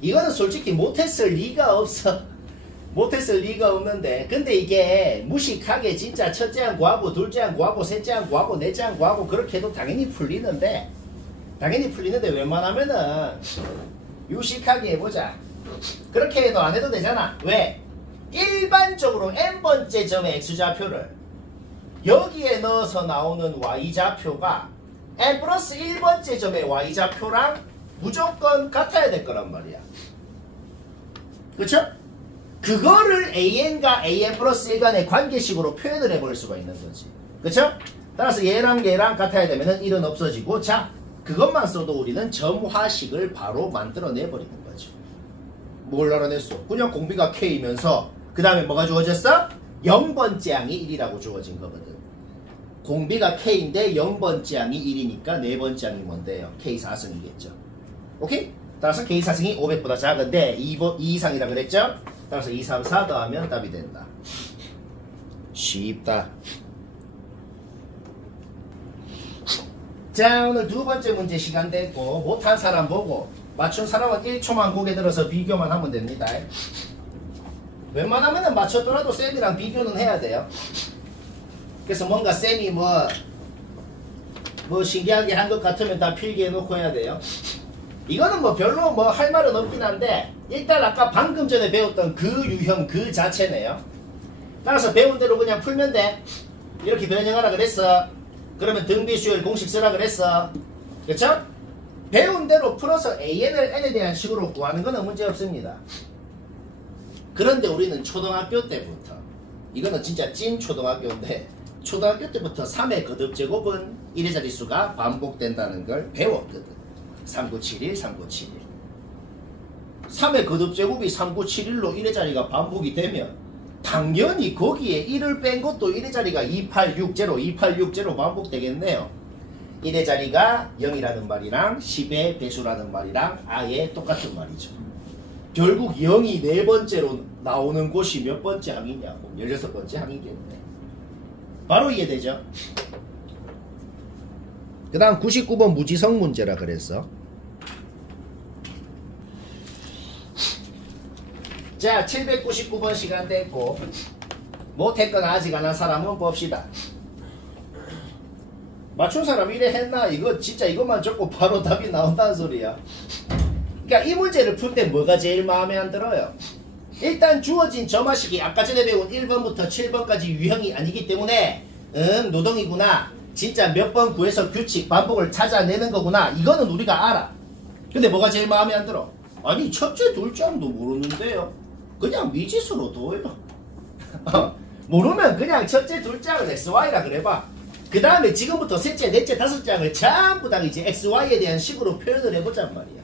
이거는 솔직히 못했을 리가 없어. 못했을 리가 없는데, 근데 이게 무식하게 진짜 첫째 한 구하고 둘째 한 구하고 셋째 한 구하고 넷째 한 구하고 그렇게 해도 당연히 풀리는데 웬만하면은 유식하게 해보자. 그렇게 해도 안 해도 되잖아. 왜? 일반적으로 n번째 점의 x좌표를 여기에 넣어서 나오는 y좌표가 n 플러스 1번째 점의 y좌표랑 무조건 같아야 될 거란 말이야. 그쵸? 그거를 an과 an 플러스 1 간의 관계식으로 표현을 해볼 수가 있는 거지. 그쵸? 따라서 얘랑 얘랑 같아야 되면은 1은 없어지고, 자, 그것만 써도 우리는 점화식을 바로 만들어내버리는 거죠. 뭘 알아냈어? 그냥 공비가 k이면서 그 다음에 뭐가 주어졌어? 0번째 항이 1이라고 주어진 거거든. 공비가 k인데 0번째 항이 1이니까 4번째 항이 뭔데요? k4승이겠죠. 오케이? 따라서 k4승이 500보다 작은데 2 이상이라 그랬죠? 따라서 2, 3, 4 더하면 답이 된다. 쉽다. 자, 오늘 두 번째 문제 시간 됐고, 못한 사람 보고 맞춘 사람은 1초만 고개 들어서 비교만 하면 됩니다. 웬만하면 맞췄더라도 쌤이랑 비교는 해야 돼요. 그래서 뭔가 쌤이 뭐 신기하게 한 것 같으면 다 필기해 놓고 해야 돼요. 이거는 뭐 별로 뭐 할 말은 없긴 한데, 일단 아까 방금 전에 배웠던 그 유형 그 자체네요. 따라서 배운 대로 그냥 풀면 돼. 이렇게 변형하라 그랬어. 그러면 등비수열 공식 쓰라 그랬어. 그쵸? 배운 대로 풀어서 an을 n에 대한 식으로 구하는 거는 문제 없습니다. 그런데 우리는 초등학교 때부터, 이거는 진짜 찐 초등학교인데, 초등학교 때부터 3의 거듭제곱은 1의 자릿수가 반복된다는 걸 배웠거든. 3971, 3971. 3의 거듭제곱이 3971로 1의 자리가 반복이 되면 당연히 거기에 1을 뺀 것도 1의 자리가 2860, 2860 반복되겠네요. 1의 자리가 0이라는 말이랑 10의 배수라는 말이랑 아예 똑같은 말이죠. 결국 0이 4번째로 나오는 곳이 몇 번째 항이냐고. 16번째 항이겠네. 바로 이해되죠? 그 다음 99번 무지성 문제라 그랬어. 자, 799번 시간 됐고, 못했거나 아직 안 한 사람은 봅시다. 맞춘 사람 이래 했나? 이거 진짜 이것만 적고 바로 답이 나온다는 소리야. 그러니까 이 문제를 풀 때 뭐가 제일 마음에 안 들어요? 일단 주어진 점화식이 아까 전에 배운 1번부터 7번까지 유형이 아니기 때문에 노동이구나. 진짜 몇 번 구해서 규칙 반복을 찾아내는 거구나. 이거는 우리가 알아. 근데 뭐가 제일 마음에 안 들어? 아니, 첫째 둘째 항도 모르는데요. 그냥 미지수로 둬요. 모르면 그냥 첫째 둘째 항을 XY라 그래봐. 그 다음에 지금부터 셋째, 넷째, 다섯 장을 전부 다 이제 XY에 대한 식으로 표현을 해보잔 말이야.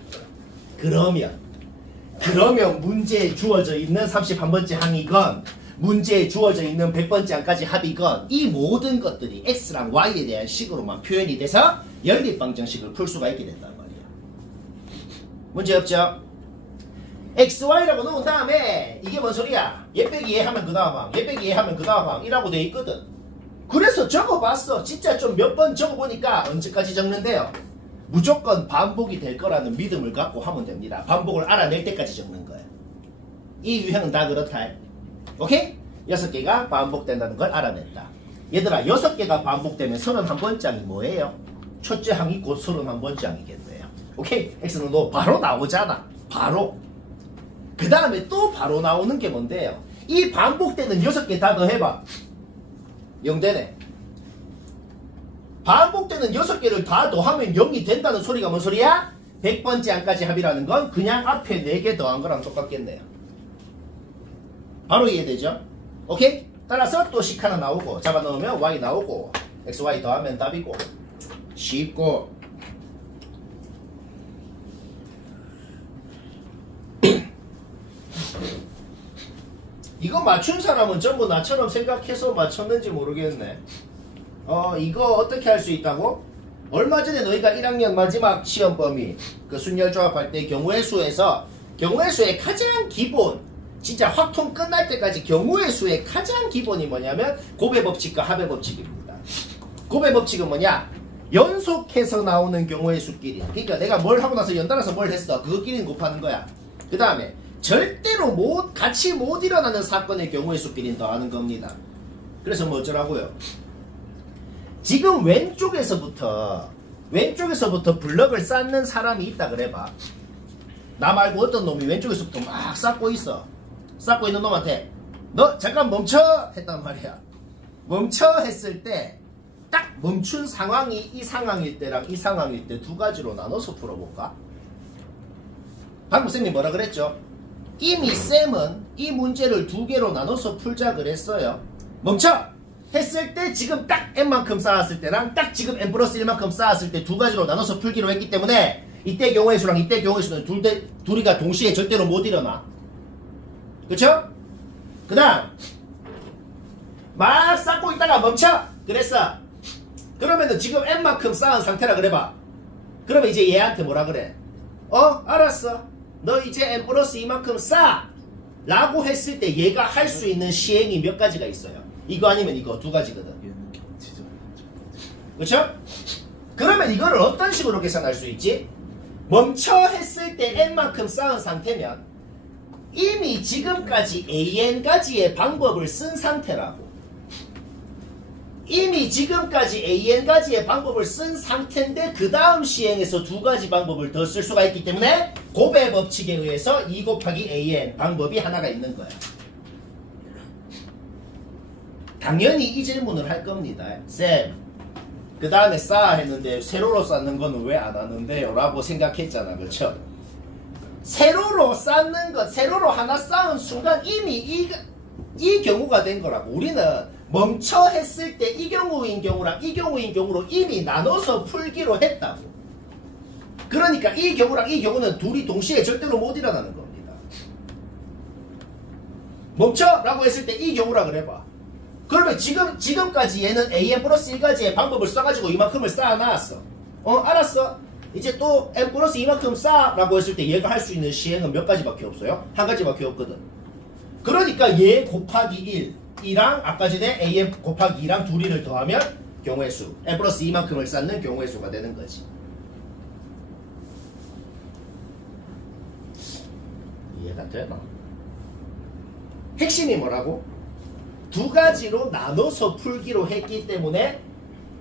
그러면 문제에 주어져 있는 31번째 항이건 문제에 주어져 있는 100번째 항까지 합이건 이 모든 것들이 X랑 Y에 대한 식으로만 표현이 돼서 연립방정식을 풀 수가 있게 된단 말이야. 문제 없죠? XY라고 넣은 다음에 이게 뭔 소리야? 얘 빼기 얘 하면 그 다음 항, 얘 빼기 얘 하면 그 다음 항 이라고 돼 있거든. 그래서 적어봤어. 진짜 좀 몇 번 적어보니까 언제까지 적는데요? 무조건 반복이 될 거라는 믿음을 갖고 하면 됩니다. 반복을 알아낼 때까지 적는 거예요. 이 유형은 다 그렇다. 오케이? 6개가 반복된다는 걸 알아냈다. 얘들아 6개가 반복되면 31번장이 뭐예요? 첫째 항이 곧 31번장이겠네요. 오케이? X는 너 바로 나오잖아. 바로. 그 다음에 또 바로 나오는 게 뭔데요? 이 반복되는 6개 다 더해봐. 0 되네. 반복되는 6개를 다 더하면 0이 된다는 소리가 뭔 소리야? 100번째 항까지 합이라는 건 그냥 앞에 4개 더한 거랑 똑같겠네요. 바로 이해되죠? 오케이? 따라서 또 식 하나 나오고 잡아넣으면 y 나오고 xy 더하면 답이고 쉽고 이거 맞춘 사람은 전부 나처럼 생각해서 맞췄는지 모르겠네. 이거 어떻게 할 수 있다고? 얼마 전에 너희가 1학년 마지막 시험 범위 그 순열조합할 때 경우의 수에서 경우의 수의 가장 기본 진짜 확통 끝날 때까지 경우의 수의 가장 기본이 뭐냐면 곱의 법칙과 합의 법칙입니다. 곱의 법칙은 뭐냐? 연속해서 나오는 경우의 수끼리. 그러니까 내가 뭘 하고 나서 연달아서 뭘 했어. 그거끼리는 곱하는 거야. 그 다음에 절대로 같이 못 일어나는 사건의 경우의 수끼리는 더하는 겁니다. 그래서 뭐 어쩌라고요? 지금 왼쪽에서부터 블럭을 쌓는 사람이 있다 그래봐. 나 말고 어떤 놈이 왼쪽에서부터 막 쌓고 있어. 쌓고 있는 놈한테 너 잠깐 멈춰 했단 말이야. 멈춰 했을 때 딱 멈춘 상황이 이 상황일 때랑 이 상황일 때 두 가지로 나눠서 풀어볼까? 방금 쌤이 뭐라 그랬죠? 이미 쌤은 이 문제를 2개로 나눠서 풀자 그랬어요. 멈춰! 했을 때 지금 딱 n만큼 쌓았을 때랑 딱 지금 n 플러스 1만큼 쌓았을 때 두 가지로 나눠서 풀기로 했기 때문에 이때 경우의 수랑 이때 경우의 수는 둘이가 동시에 절대로 못 일어나. 그쵸? 그 다음 막 쌓고 있다가 멈춰! 그랬어. 그러면은 지금 n만큼 쌓은 상태라 그래봐. 그러면 이제 얘한테 뭐라 그래? 알았어. 너 이제 n 플러스 2만큼 쌓아! 라고 했을 때 얘가 할 수 있는 시행이 몇 가지가 있어요. 이거 아니면 이거 두 가지거든. 그쵸? 그러면 이거를 어떤 식으로 계산할 수 있지? 멈춰 했을 때 n만큼 쌓은 상태면 이미 지금까지 an가지의 방법을 쓴 상태라고. 이미 지금까지 an가지의 방법을 쓴 상태인데 그 다음 시행에서 두 가지 방법을 더 쓸 수가 있기 때문에 곱의 법칙에 의해서 2 곱하기 an 방법이 하나가 있는 거야. 당연히 이 질문을 할 겁니다. 쌤, 그 다음에 쌓아 했는데 세로로 쌓는 거는 왜 안 하는데요? 라고 생각했잖아. 그렇죠? 세로로 쌓는 것, 세로로 하나 쌓은 순간 이미 이 경우가 된 거라고. 우리는 멈춰 했을 때 이 경우인 경우랑 이 경우인 경우로 이미 나눠서 풀기로 했다고. 그러니까 이 경우랑 이 경우는 둘이 동시에 절대로 못 일어나는 겁니다. 멈춰! 라고 했을 때 이 경우라 그래봐. 그러면 지금까지 얘는 an 플러스 1가지의 방법을 써가지고 이만큼을 쌓아놨어. 알았어. 이제 또 n 플러스 2만큼 쌓아 라고 했을 때 얘가 할 수 있는 시행은 몇 가지밖에 없어요? 한 가지밖에 없거든. 그러니까 얘 곱하기 1이랑 아까 전에 an 곱하기 2랑 둘이를 더하면 경우의 수 n 플러스 2만큼을 쌓는 경우의 수가 되는 거지. 이해가 되나? 핵심이 뭐라고? 두 가지로 나눠서 풀기로 했기 때문에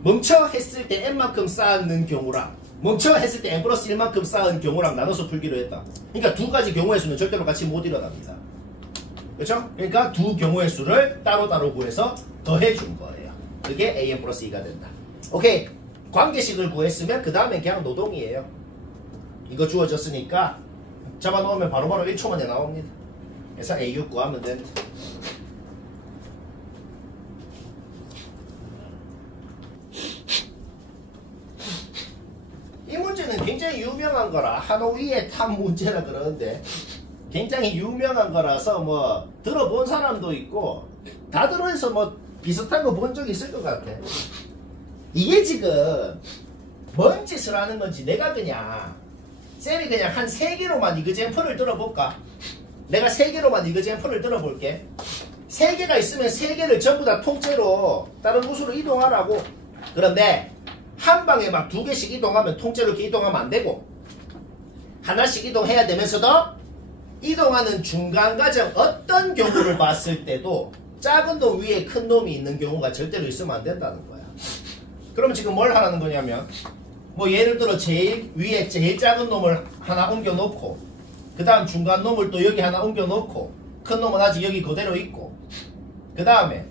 멈춰 했을 때 n만큼 쌓는 경우랑 멈춰 했을 때 n 플러스 1만큼 쌓은 경우랑 나눠서 풀기로 했다. 그러니까 두 가지 경우의 수는 절대로 같이 못 일어납니다. 그렇죠? 그러니까 두 경우의 수를 따로따로 구해서 더해준 거예요. 그게 an 플러스 2가 된다. 오케이. 관계식을 구했으면 그 다음엔 그냥 노동이에요. 이거 주어졌으니까 잡아놓으면 바로바로 1초 만에 나옵니다. 그래서 AU 구하면 된다. 굉장히 유명한 거라 하노이의 탑 문제라 그러는데 굉장히 유명한 거라서 뭐 들어본 사람도 있고 다 들어서 뭐 비슷한 거 본 적 있을 것 같아. 이게 지금 뭔 짓을 하는 건지 내가 그냥 쌤이 그냥 한 3개로만 이그젠플을 들어볼까? 내가 3개로만 이그젠플을 들어볼게. 3개가 있으면 3개를 전부 다 통째로 다른 곳으로 이동하라고. 그런데 한 방에 막 2개씩 이동하면 통째로 이렇게 이동하면 안 되고 하나씩 이동해야 되면서도 이동하는 중간 과정 어떤 경우를 봤을 때도 작은 놈 위에 큰 놈이 있는 경우가 절대로 있으면 안 된다는 거야. 그럼 지금 뭘 하라는 거냐면 뭐 예를 들어 제일 위에 제일 작은 놈을 하나 옮겨 놓고 그 다음 중간 놈을 또 여기 하나 옮겨 놓고 큰 놈은 아직 여기 그대로 있고 그 다음에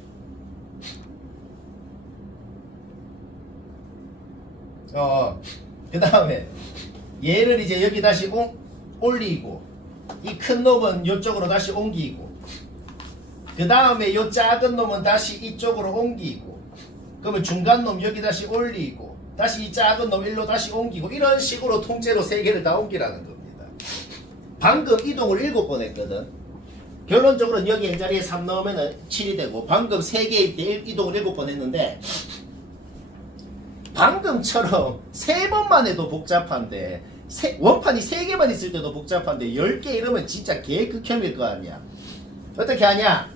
얘를 이제 여기 다시 올리고 이 큰 놈은 이쪽으로 다시 옮기고 그 다음에 이 작은 놈은 다시 이쪽으로 옮기고 그러면 중간 놈 여기 다시 올리고 다시 이 작은 놈 일로 다시 옮기고 이런 식으로 통째로 3개를 다 옮기라는 겁니다. 방금 이동을 7번 했거든. 결론적으로는 여기 n자리에 3 넣으면 7이 되고 방금 3개일 때 이동을 7번 했는데 방금처럼 3번만 해도 복잡한데 원판이 3개만 있을 때도 복잡한데 10개 이러면 진짜 개극혐일 거 아니야. 어떻게 하냐?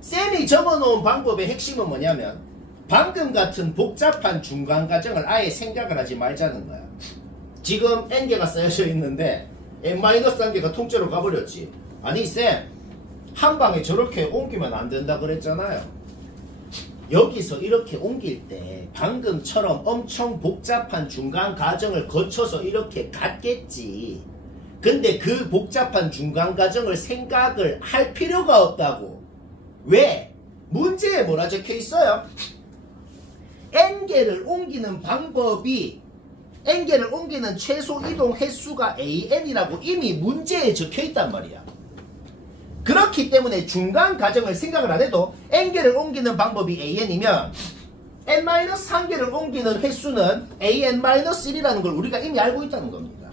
쌤이 적어놓은 방법의 핵심은 뭐냐면 방금 같은 복잡한 중간 과정을 아예 생각을 하지 말자는 거야. 지금 n개가 쌓여져 있는데 n-1개가 통째로 가버렸지. 아니 쌤, 한 방에 저렇게 옮기면 안 된다 그랬잖아요. 여기서 이렇게 옮길 때 방금처럼 엄청 복잡한 중간 과정을 거쳐서 이렇게 갔겠지. 근데 그 복잡한 중간 과정을 생각을 할 필요가 없다고. 왜? 문제에 뭐라 적혀 있어요? n개를 옮기는 방법이 n개를 옮기는 최소 이동 횟수가 an이라고 이미 문제에 적혀 있단 말이야. 그렇기 때문에 중간 과정을 생각을 안 해도 n개를 옮기는 방법이 an이면 n-1개를 옮기는 횟수는 an-1이라는 걸 우리가 이미 알고 있다는 겁니다.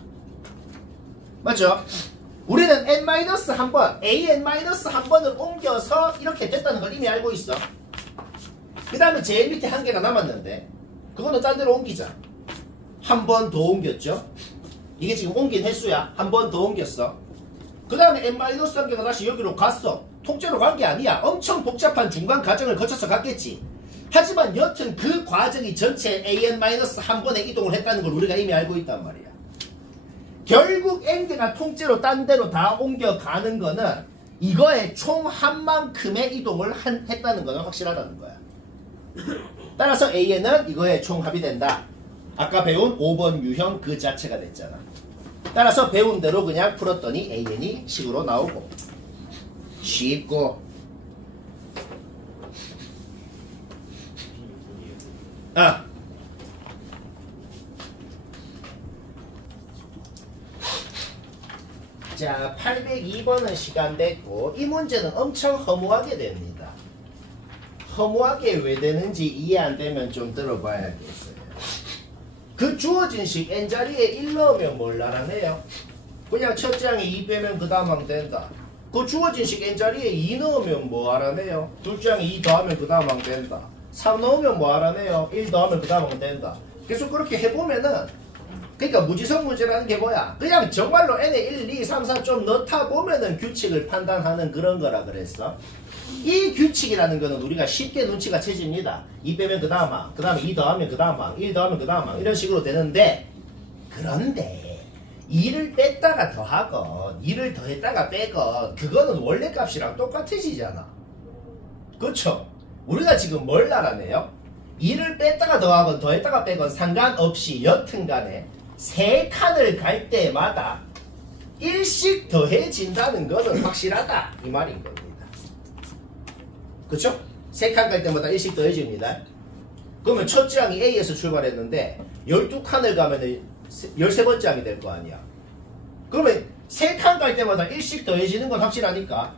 맞죠? 우리는 n-1번, an-1번을 옮겨서 이렇게 됐다는 걸 이미 알고 있어. 그 다음에 제일 밑에 한 개가 남았는데 그거는 딴 데로 옮기자. 한 번 더 옮겼죠? 이게 지금 옮긴 횟수야. 한 번 더 옮겼어. 그 다음에 n-1개가 다시 여기로 갔어. 통째로 간 게 아니야. 엄청 복잡한 중간 과정을 거쳐서 갔겠지. 하지만 여튼 그 과정이 전체 an-1번에 이동을 했다는 걸 우리가 이미 알고 있단 말이야. 결국 n개가 통째로 딴 데로 다 옮겨가는 거는 이거의 총 합만큼의 이동을 했다는 거는 확실하다는 거야. 따라서 an은 이거의 총합이 된다. 아까 배운 5번 유형 그 자체가 됐잖아. 따라서 배운 대로 그냥 풀었더니 an이 식으로 나오고 쉽고 자 802번은 시간 됐고 이 문제는 엄청 허무하게 됩니다. 허무하게 왜 되는지 이해 안 되면 좀 들어봐야겠어요. 그 주어진 식 n자리에 1 넣으면 뭘 나라네요? 그냥 첫째 항에 2 빼면 그 다음 항 된다. 그 주어진 식 n자리에 2 넣으면 뭐 하라네요? 둘째 항에 2 더하면 그 다음 항 된다. 3 넣으면 뭐 하라네요? 1 더하면 그 다음 항 된다. 계속 그렇게 해보면은 그러니까 무지성 문제라는 게 뭐야? 그냥 정말로 n에 1, 2, 3, 4 좀 넣다 보면은 규칙을 판단하는 그런 거라 그랬어. 이 규칙이라는 거는 우리가 쉽게 눈치가 채집니다. 2 빼면 그 다음 항, 그 다음에 2 더하면 그 다음 항, 1 더하면 그 다음 항 이런 식으로 되는데 그런데 2를 뺐다가 더하건 2를 더했다가 빼건 그거는 원래 값이랑 똑같아지잖아. 그렇죠? 우리가 지금 뭘 알아내요? 2를 뺐다가 더하건 더했다가 빼건 상관없이 여튼간에 3칸을 갈 때마다 1씩 더해진다는 거는 확실하다 이 말인 겁니다. 그쵸? 3칸 갈 때마다 1씩 더해집니다. 그러면 첫째 항이 A에서 출발했는데 12칸을 가면 13번째 항이 될 거 아니야. 그러면 3칸 갈 때마다 1씩 더해지는 건 확실하니까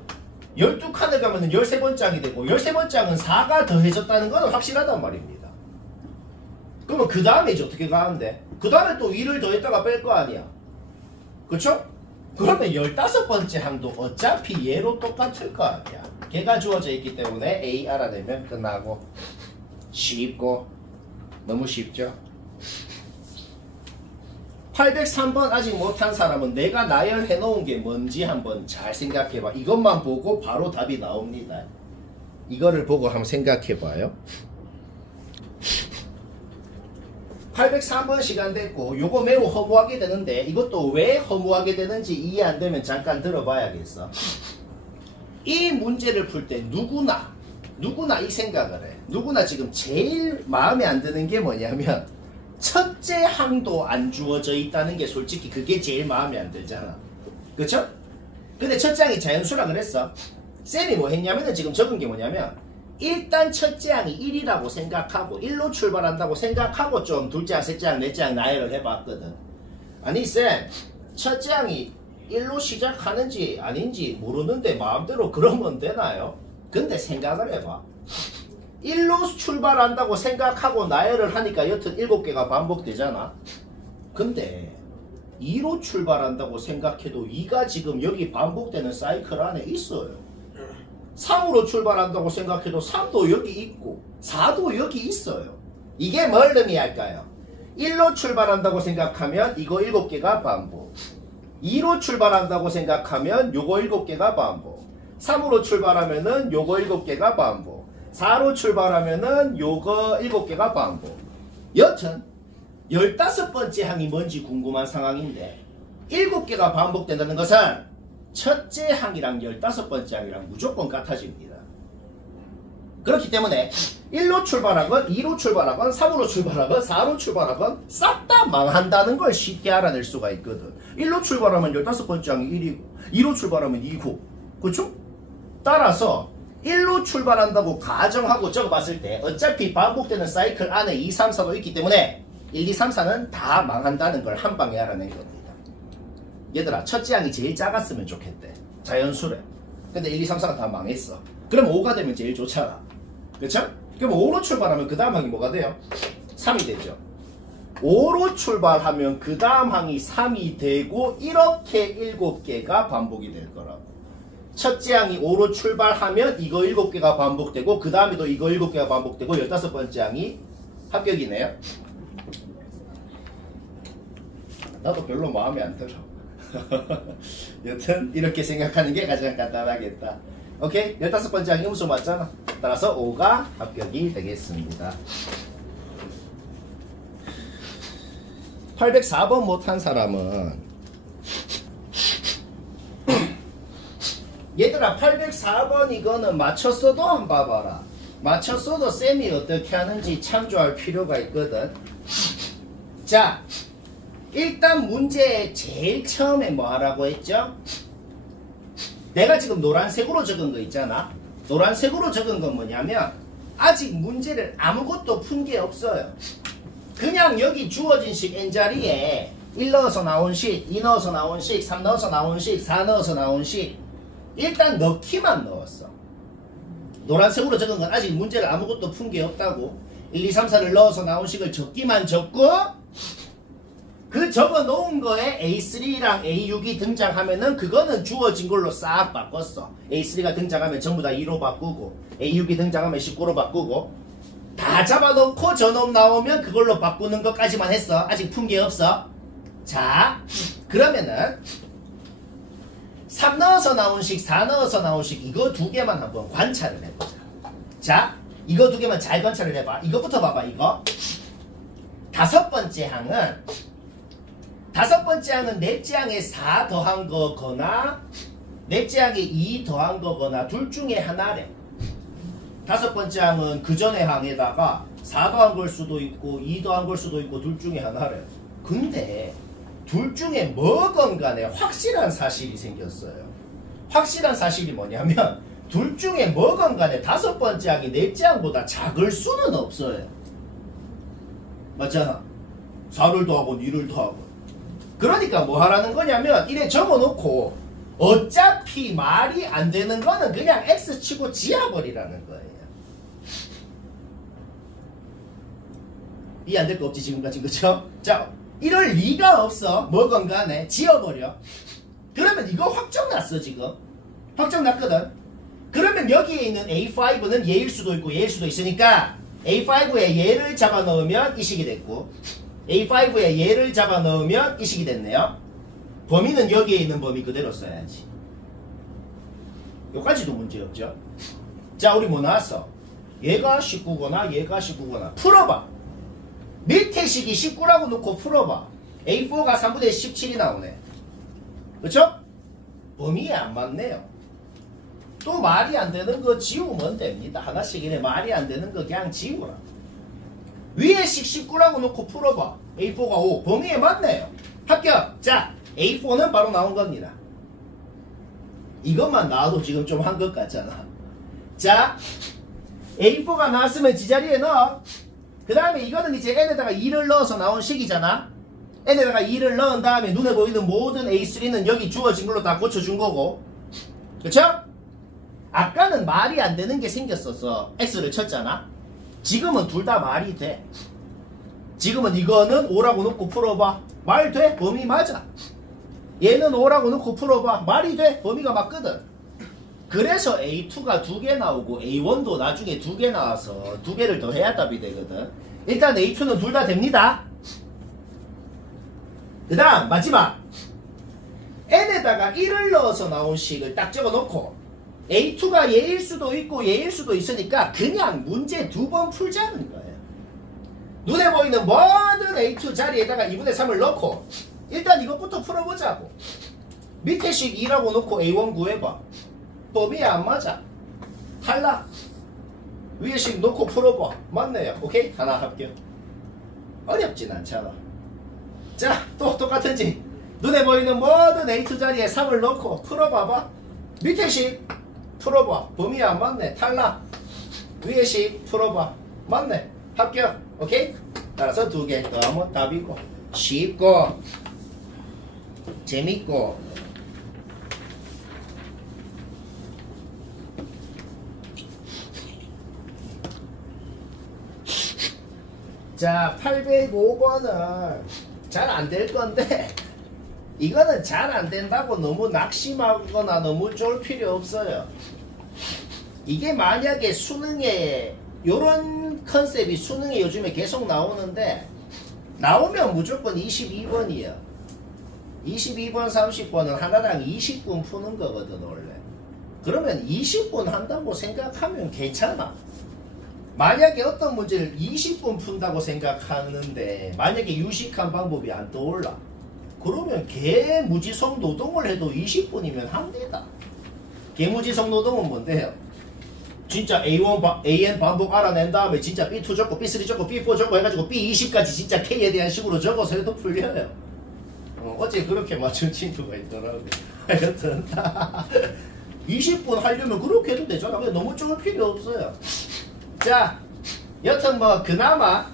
12칸을 가면 13번째 항이 되고 13번째 항은 4가 더해졌다는 건 확실하단 말입니다. 그러면 그 다음에 이제 어떻게 가는데? 그 다음에 또 2를 더했다가 뺄 거 아니야. 그쵸? 그러면 15번째 항도 어차피 얘로 똑같을 거 아니야. 걔가 주어져 있기 때문에 A 알아내면 끝나고. 쉽고 너무 쉽죠? 803번 아직 못한 사람은 내가 나열해 놓은 게 뭔지 한번 잘 생각해 봐. 이것만 보고 바로 답이 나옵니다. 이거를 보고 한번 생각해 봐요. 803번 시간 됐고 요거 매우 허무하게 되는데 이것도 왜 허무하게 되는지 이해 안 되면 잠깐 들어봐야겠어. 이 문제를 풀 때 누구나 이 생각을 해. 누구나 지금 제일 마음에 안 드는 게 뭐냐면 첫째 항도 안 주어져 있다는 게 솔직히 그게 제일 마음에 안 들잖아. 그쵸? 근데 첫째 항이 자연수라 그랬어. 쌤이 뭐 했냐면은 지금 적은 게 뭐냐면 일단 첫째 항이 1이라고 생각하고 1로 출발한다고 생각하고 좀 둘째 항, 셋째 항, 넷째 항 나열을 해봤거든. 아니 쌤 첫째 항이 1로 시작하는지 아닌지 모르는데 마음대로 그러면 되나요? 근데 생각을 해봐. 1로 출발한다고 생각하고 나열을 하니까 여튼 7개가 반복되잖아. 근데 2로 출발한다고 생각해도 2가 지금 여기 반복되는 사이클 안에 있어요. 3으로 출발한다고 생각해도 3도 여기 있고 4도 여기 있어요. 이게 뭘 의미할까요? 1로 출발한다고 생각하면 이거 7개가 반복, 2로 출발한다고 생각하면 요거 7개가 반복, 3으로 출발하면은 요거 7개가 반복, 4로 출발하면은 요거 7개가 반복. 여튼 15번째 항이 뭔지 궁금한 상황인데 7개가 반복된다는 것은 첫째 항이랑 15번째 항이랑 무조건 같아집니다. 그렇기 때문에 1로 출발하건 2로 출발하건 3으로 출발하건 4로 출발하건 싹 다 망한다는 걸 쉽게 알아낼 수가 있거든. 1로 출발하면 15번째 항이 1이고 2로 출발하면 2고 그쵸? 따라서 1로 출발한다고 가정하고 적어봤을 때 어차피 반복되는 사이클 안에 2, 3, 4도 있기 때문에 1, 2, 3, 4는 다 망한다는 걸 한 방에 알아낸 겁니다. 얘들아 첫째 항이 제일 작았으면 좋겠대. 자연수래. 근데 1, 2, 3, 4가 다 망했어. 그럼 5가 되면 제일 좋잖아. 그쵸? 그럼 5로 출발하면 그 다음 항이 뭐가 돼요? 3이 되죠. 5로 출발하면 그 다음 항이 3이 되고 이렇게 7개가 반복이 될 거라고. 첫째 항이 5로 출발하면 이거 7개가 반복되고 그 다음에도 이거 7개가 반복되고 15번째 항이 합격이네요. 나도 별로 마음에 안 들어. 여튼 이렇게 생각하는 게 가장 간단하겠다. 오케이? 15번째 항이 음수 맞잖아. 따라서 5가 합격이 되겠습니다. 804번 못한 사람은 얘들아 804번 이거는 맞췄어도 한번 봐봐라. 맞췄어도 쌤이 어떻게 하는지 참조할 필요가 있거든. 자 일단 문제 제일 처음에 뭐 하라고 했죠? 내가 지금 노란색으로 적은 거 있잖아. 노란색으로 적은 건 뭐냐면 아직 문제를 아무것도 푼 게 없어요. 그냥 여기 주어진 식 n자리에 1 넣어서 나온 식, 2 넣어서 나온 식, 3 넣어서 나온 식, 4 넣어서 나온 식 일단 넣기만 넣었어. 노란색으로 적은 건 아직 문제를 아무것도 푼 게 없다고. 1, 2, 3, 4를 넣어서 나온 식을 적기만 적고 그 적어 놓은 거에 A3랑 A6이 등장하면은 그거는 주어진 걸로 싹 바꿨어. A3가 등장하면 전부 다 2로 바꾸고 A6이 등장하면 19로 바꾸고 다 잡아놓고 전업 나오면 그걸로 바꾸는 것까지만 했어. 아직 푼 게 없어. 자 그러면은 3 넣어서 나온 식, 4 넣어서 나온 식 이거 두 개만 한번 관찰을 해보자. 자 이거 두 개만 잘 관찰을 해봐. 이거부터 봐봐. 이거 5번째 항은 넷째 항에 4 더한 거거나 넷째 항에 2 더한 거거나 둘 중에 하나래. 5번째 항은 그 전의 항에다가 4 더한 걸 수도 있고 2 더한 걸 수도 있고 둘 중에 하나래. 근데 둘 중에 뭐건 간에 확실한 사실이 생겼어요. 확실한 사실이 뭐냐면 둘 중에 뭐건 간에 5번째 항이 넷째 항보다 작을 수는 없어요. 맞잖아. 4를 더하고 2를 더하고. 그러니까 뭐 하라는 거냐면 이래 적어놓고 어차피 말이 안 되는 거는 그냥 X 치고 지워버리라는 거예요. 이해 안 될 거 없지 지금까지. 그쵸? 자 이럴 리가 없어. 뭐건 간에 지워버려. 그러면 이거 확정났어 지금. 확정났거든. 그러면 여기에 있는 A5는 얘일 수도 있고 얘일 수도 있으니까 A5에 얘를 잡아넣으면 이 식이 됐고 A5에 얘를 잡아넣으면 이 식이 됐네요. 범위는 여기에 있는 범위 그대로 써야지. 여기까지도 문제없죠. 자, 우리 뭐 나왔어? 얘가 19거나 얘가 19거나 풀어봐. 밑에 식이 19라고 놓고 풀어봐. A4가 3분의 17이 나오네. 그쵸? 범위에 안 맞네요. 또 말이 안 되는 거 지우면 됩니다. 하나씩 이래 말이 안 되는 거 그냥 지우라. 위에 식 19라고 놓고 풀어봐. A4가 5. 범위에 맞네요. 합격! 자, A4는 바로 나온 겁니다. 이것만 나와도 지금 좀 한 것 같잖아. 자, A4가 나왔으면 지자리에 넣어. 그 다음에 이거는 이제 N에다가 2를 넣어서 나온 식이잖아. N에다가 2를 넣은 다음에 눈에 보이는 모든 A3는 여기 주어진 걸로 다 고쳐준 거고. 그쵸? 아까는 말이 안 되는 게 생겼어서 X를 쳤잖아. 지금은 둘 다 말이 돼. 지금은 이거는 5라고 놓고 풀어봐. 말 돼? 범위 맞아. 얘는 5라고 놓고 풀어봐. 말이 돼? 범위가 맞거든. 그래서 A2가 2개 나오고 A1도 나중에 2개 나와서 2개를 더 해야 답이 되거든. 일단 A2는 둘 다 됩니다. 그 다음 마지막 N에다가 1을 넣어서 나온 식을 딱 적어놓고 A2가 얘일 수도 있고 얘일 수도 있으니까 그냥 문제 2번 풀자는 거예요. 눈에 보이는 모든 A2 자리에다가 2분의 3을 넣고 일단 이것부터 풀어보자고. 밑에 식 2라고 놓고 A1 구해봐. 범위 안 맞아. 탈락. 위에 식 놓고 풀어봐. 맞네요. 오케이? 하나 합격. 어렵진 않잖아. 자, 또 똑같은지 눈에 보이는 모든 A2 자리에 3을 넣고 풀어봐봐. 밑에 식 풀어봐. 범위 안 맞네. 탈락. 위에 식 풀어봐. 맞네. 합격. 오케이? 따라서 2개 더 하면 답이고 쉽고 재밌고 자, 805번은 잘 안 될 건데 이거는 잘 안 된다고 너무 낙심하거나 너무 쫄 필요 없어요. 이게 만약에 수능에 요런 컨셉이 수능에 요즘에 계속 나오는데 나오면 무조건 22번이에요. 22번, 30번은 하나당 20분 푸는 거거든 원래. 그러면 20분 한다고 생각하면 괜찮아. 만약에 어떤 문제를 20분 푼다고 생각하는데 만약에 유식한 방법이 안 떠올라. 그러면 개무지성 노동을 해도 20분이면 한대다. 개무지성 노동은 뭔데요? 진짜 A1, AN 반복 알아낸 다음에 진짜 B2 적고 B3 적고 B4 적고 해가지고 B20까지 진짜 K에 대한 식으로 적어서 해도 풀려요. 어제 그렇게 맞춘 친구가 있더라고요. 하여튼 20분 하려면 그렇게 해도 되잖아. 근데 너무 쫄 필요 없어요. 자, 여튼 뭐 그나마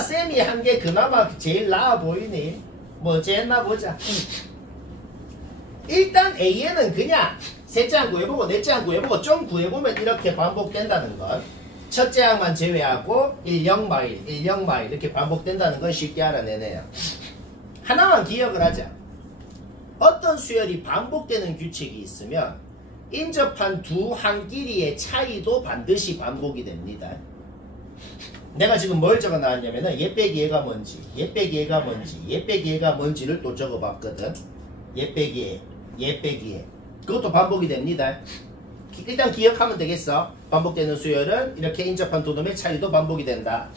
쌤이 한 게 그나마 제일 나아 보이니 뭐 어쨌나 보자. 일단 AN은 그냥 셋째 항 구해보고 넷째 항 구해보고 좀 구해보면 이렇게 반복된다는 건 첫째 항만 제외하고 1, 0 마일, 1, 0 마일 이렇게 반복된다는 건 쉽게 알아내네요. 하나만 기억을 하자. 어떤 수열이 반복되는 규칙이 있으면 인접한 두 항끼리의 차이도 반드시 반복이 됩니다. 내가 지금 뭘 적어놨냐면은 얘 빼기 얘가 뭔지, 얘 빼기 얘가 뭔지, 얘 빼기 얘가 뭔지를 또 적어봤거든. 얘 빼기 얘 빼기 얘. 그것도 반복이 됩니다. 일단 기억하면 되겠어. 반복되는 수열은 이렇게 인접한 두 놈의 차이도 반복이 된다.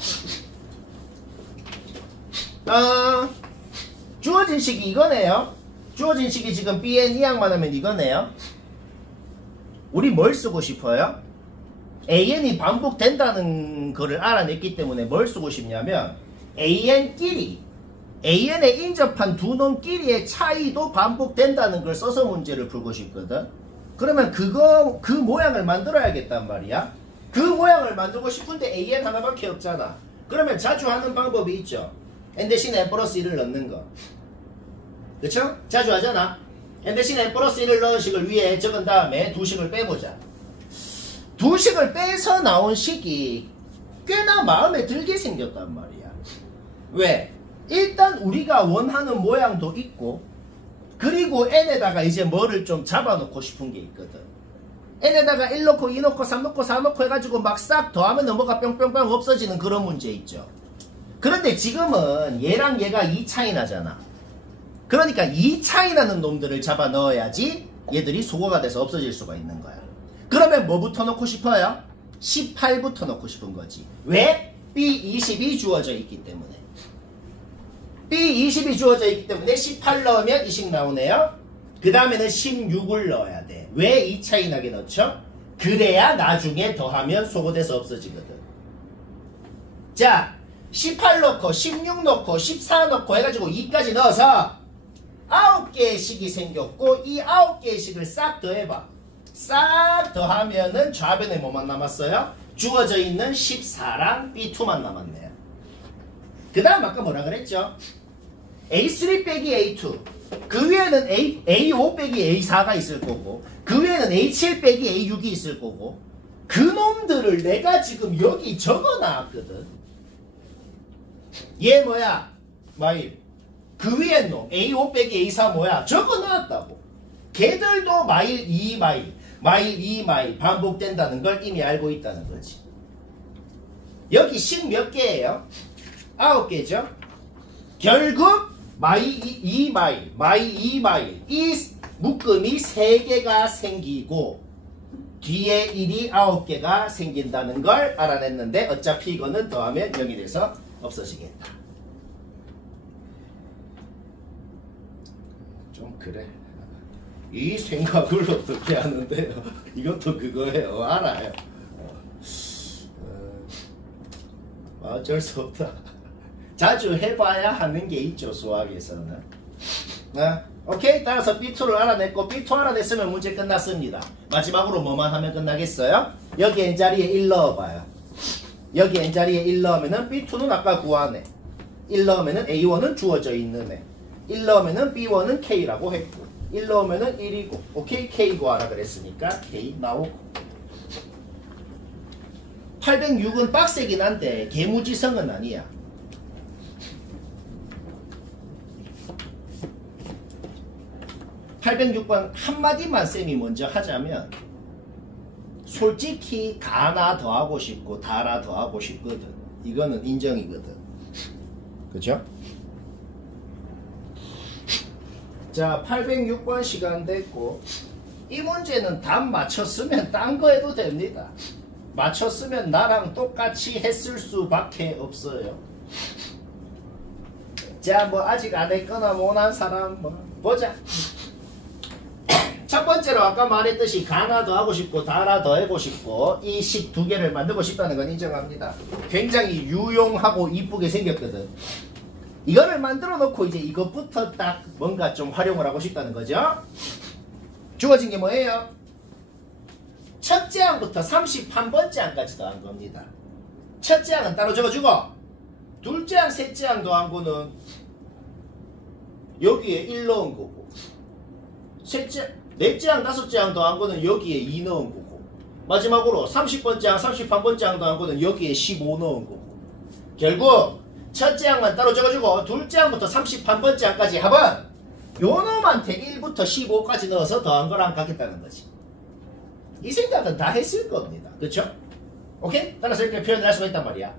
주어진 식이 이거네요. 주어진 식이 지금 BN 2항만 하면 이거네요. 우리 뭘 쓰고 싶어요? AN이 반복된다는 거를 알아냈기 때문에 뭘 쓰고 싶냐면 AN끼리 AN에 인접한 두 놈끼리의 차이도 반복된다는 걸 써서 문제를 풀고 싶거든. 그러면 그 모양을 만들어야겠단 말이야. 그 모양을 만들고 싶은데 AN 하나밖에 없잖아. 그러면 자주 하는 방법이 있죠. N 대신에 N 플러스 1을 넣는 거. 그쵸? 자주 하잖아. N 대신에 N 플러스 1을 넣은 식을 위에 적은 다음에 두 식을 빼보자. 두 식을 빼서 나온 식이 꽤나 마음에 들게 생겼단 말이야. 왜? 일단 우리가 원하는 모양도 있고 그리고 n에다가 이제 뭐를 좀 잡아놓고 싶은 게 있거든. n에다가 1 넣고 2 넣고 3 넣고 4 넣고 해가지고 막 싹 더하면 뭐가 뿅뿅뿅 없어지는 그런 문제 있죠. 그런데 지금은 얘랑 얘가 2 차이 나잖아. 그러니까 2 차이 나는 놈들을 잡아 넣어야지 얘들이 소거가 돼서 없어질 수가 있는 거야. 그러면 뭐부터 넣고 싶어요? 18부터 넣고 싶은 거지. 왜? B20이 주어져 있기 때문에. B20이 주어져 있기 때문에 18 넣으면 20 나오네요. 그 다음에는 16을 넣어야 돼. 왜 2 차이 나게 넣죠? 그래야 나중에 더하면 소거돼서 없어지거든. 자, 18 넣고 16 넣고 14 넣고 해가지고 2까지 넣어서 9개의 식이 생겼고 이 9개의 식을 싹 더해봐. 싹 더하면은 좌변에 뭐만 남았어요? 주어져 있는 14랑 B2만 남았네요. 그 다음 아까 뭐라 그랬죠? A3 빼기 A2 그 위에는 A5 빼기 A4가 있을 거고 그 위에는 A7 빼기 A6이 있을 거고 그 놈들을 내가 지금 여기 적어 놨거든. 얘 뭐야? 마일. 그 위에 놈 A5 빼기 A4 뭐야? 적어 놨다고. 걔들도 마일 2 마일 마일 2 마일 반복된다는 걸 이미 알고 있다는 거지. 여기 식 몇 개예요? 9개죠? 결국 마이 2 마일, 마이 2 마일 이 묶음이 3개가 생기고 뒤에 1이 9개가 생긴다는 걸 알아냈는데 어차피 이거는 더하면 0이 돼서 없어지겠다. 좀 그래. 이 생각을 어떻게 하는데요? 이것도 그거예요. 알아요. 어쩔 수 없다. 자주 해봐야 하는 게 있죠. 수학에서는. 오케이. 따라서 B2를 알아냈고 B2 알아냈으면 문제 끝났습니다. 마지막으로 뭐만 하면 끝나겠어요? 여기 n자리에 1 넣어봐요. 여기 n자리에 1 넣으면은 B2는 아까 구하네. 1 넣으면은 A1은 주어져 있는 애. 1 넣으면은 B1은 K라고 했고 1 넣으면은 1이고 오케이 K 구하라 그랬으니까 K 나오고 806은 빡세긴 한데 개무지성은 아니야. 806번 한마디만 쌤이 먼저 하자면 솔직히 가나 더 하고 싶고 다나 더 하고 싶거든. 이거는 인정이거든. 그죠? 자, 806번 시간 됐고 이 문제는 답 맞췄으면 딴 거 해도 됩니다. 맞췄으면 나랑 똑같이 했을 수밖에 없어요. 자, 뭐 아직 안 했거나 못한 사람 뭐 보자. 첫 번째로 아까 말했듯이 가나 더 하고 싶고 다나 더 하고 싶고 이 식 2개를 만들고 싶다는 건 인정합니다. 굉장히 유용하고 이쁘게 생겼거든. 이거를 만들어 놓고 이제 이것부터 딱 뭔가 좀 활용을 하고 싶다는 거죠. 주어진 게 뭐예요? 첫째 항부터 31번째 항까지 더한 겁니다. 첫째 항은 따로 적어주고 둘째 항, 셋째 항 더한 거는 여기에 1 넣은 거고 넷째 항, 다섯째 항 더한 거는 여기에 2 넣은 거고 마지막으로 30번째 항, 31번째 항 더한 거는 여기에 15 넣은 거고 결국 첫째 항만 따로 적어주고 둘째 항부터 31번째 항까지 합은 요놈한테 1부터 15까지 넣어서 더한 거랑 같겠다는 거지. 이 생각은 다 했을 겁니다. 그쵸? 오케이? 따라서 이렇게 표현을 할 수가 있단 말이야.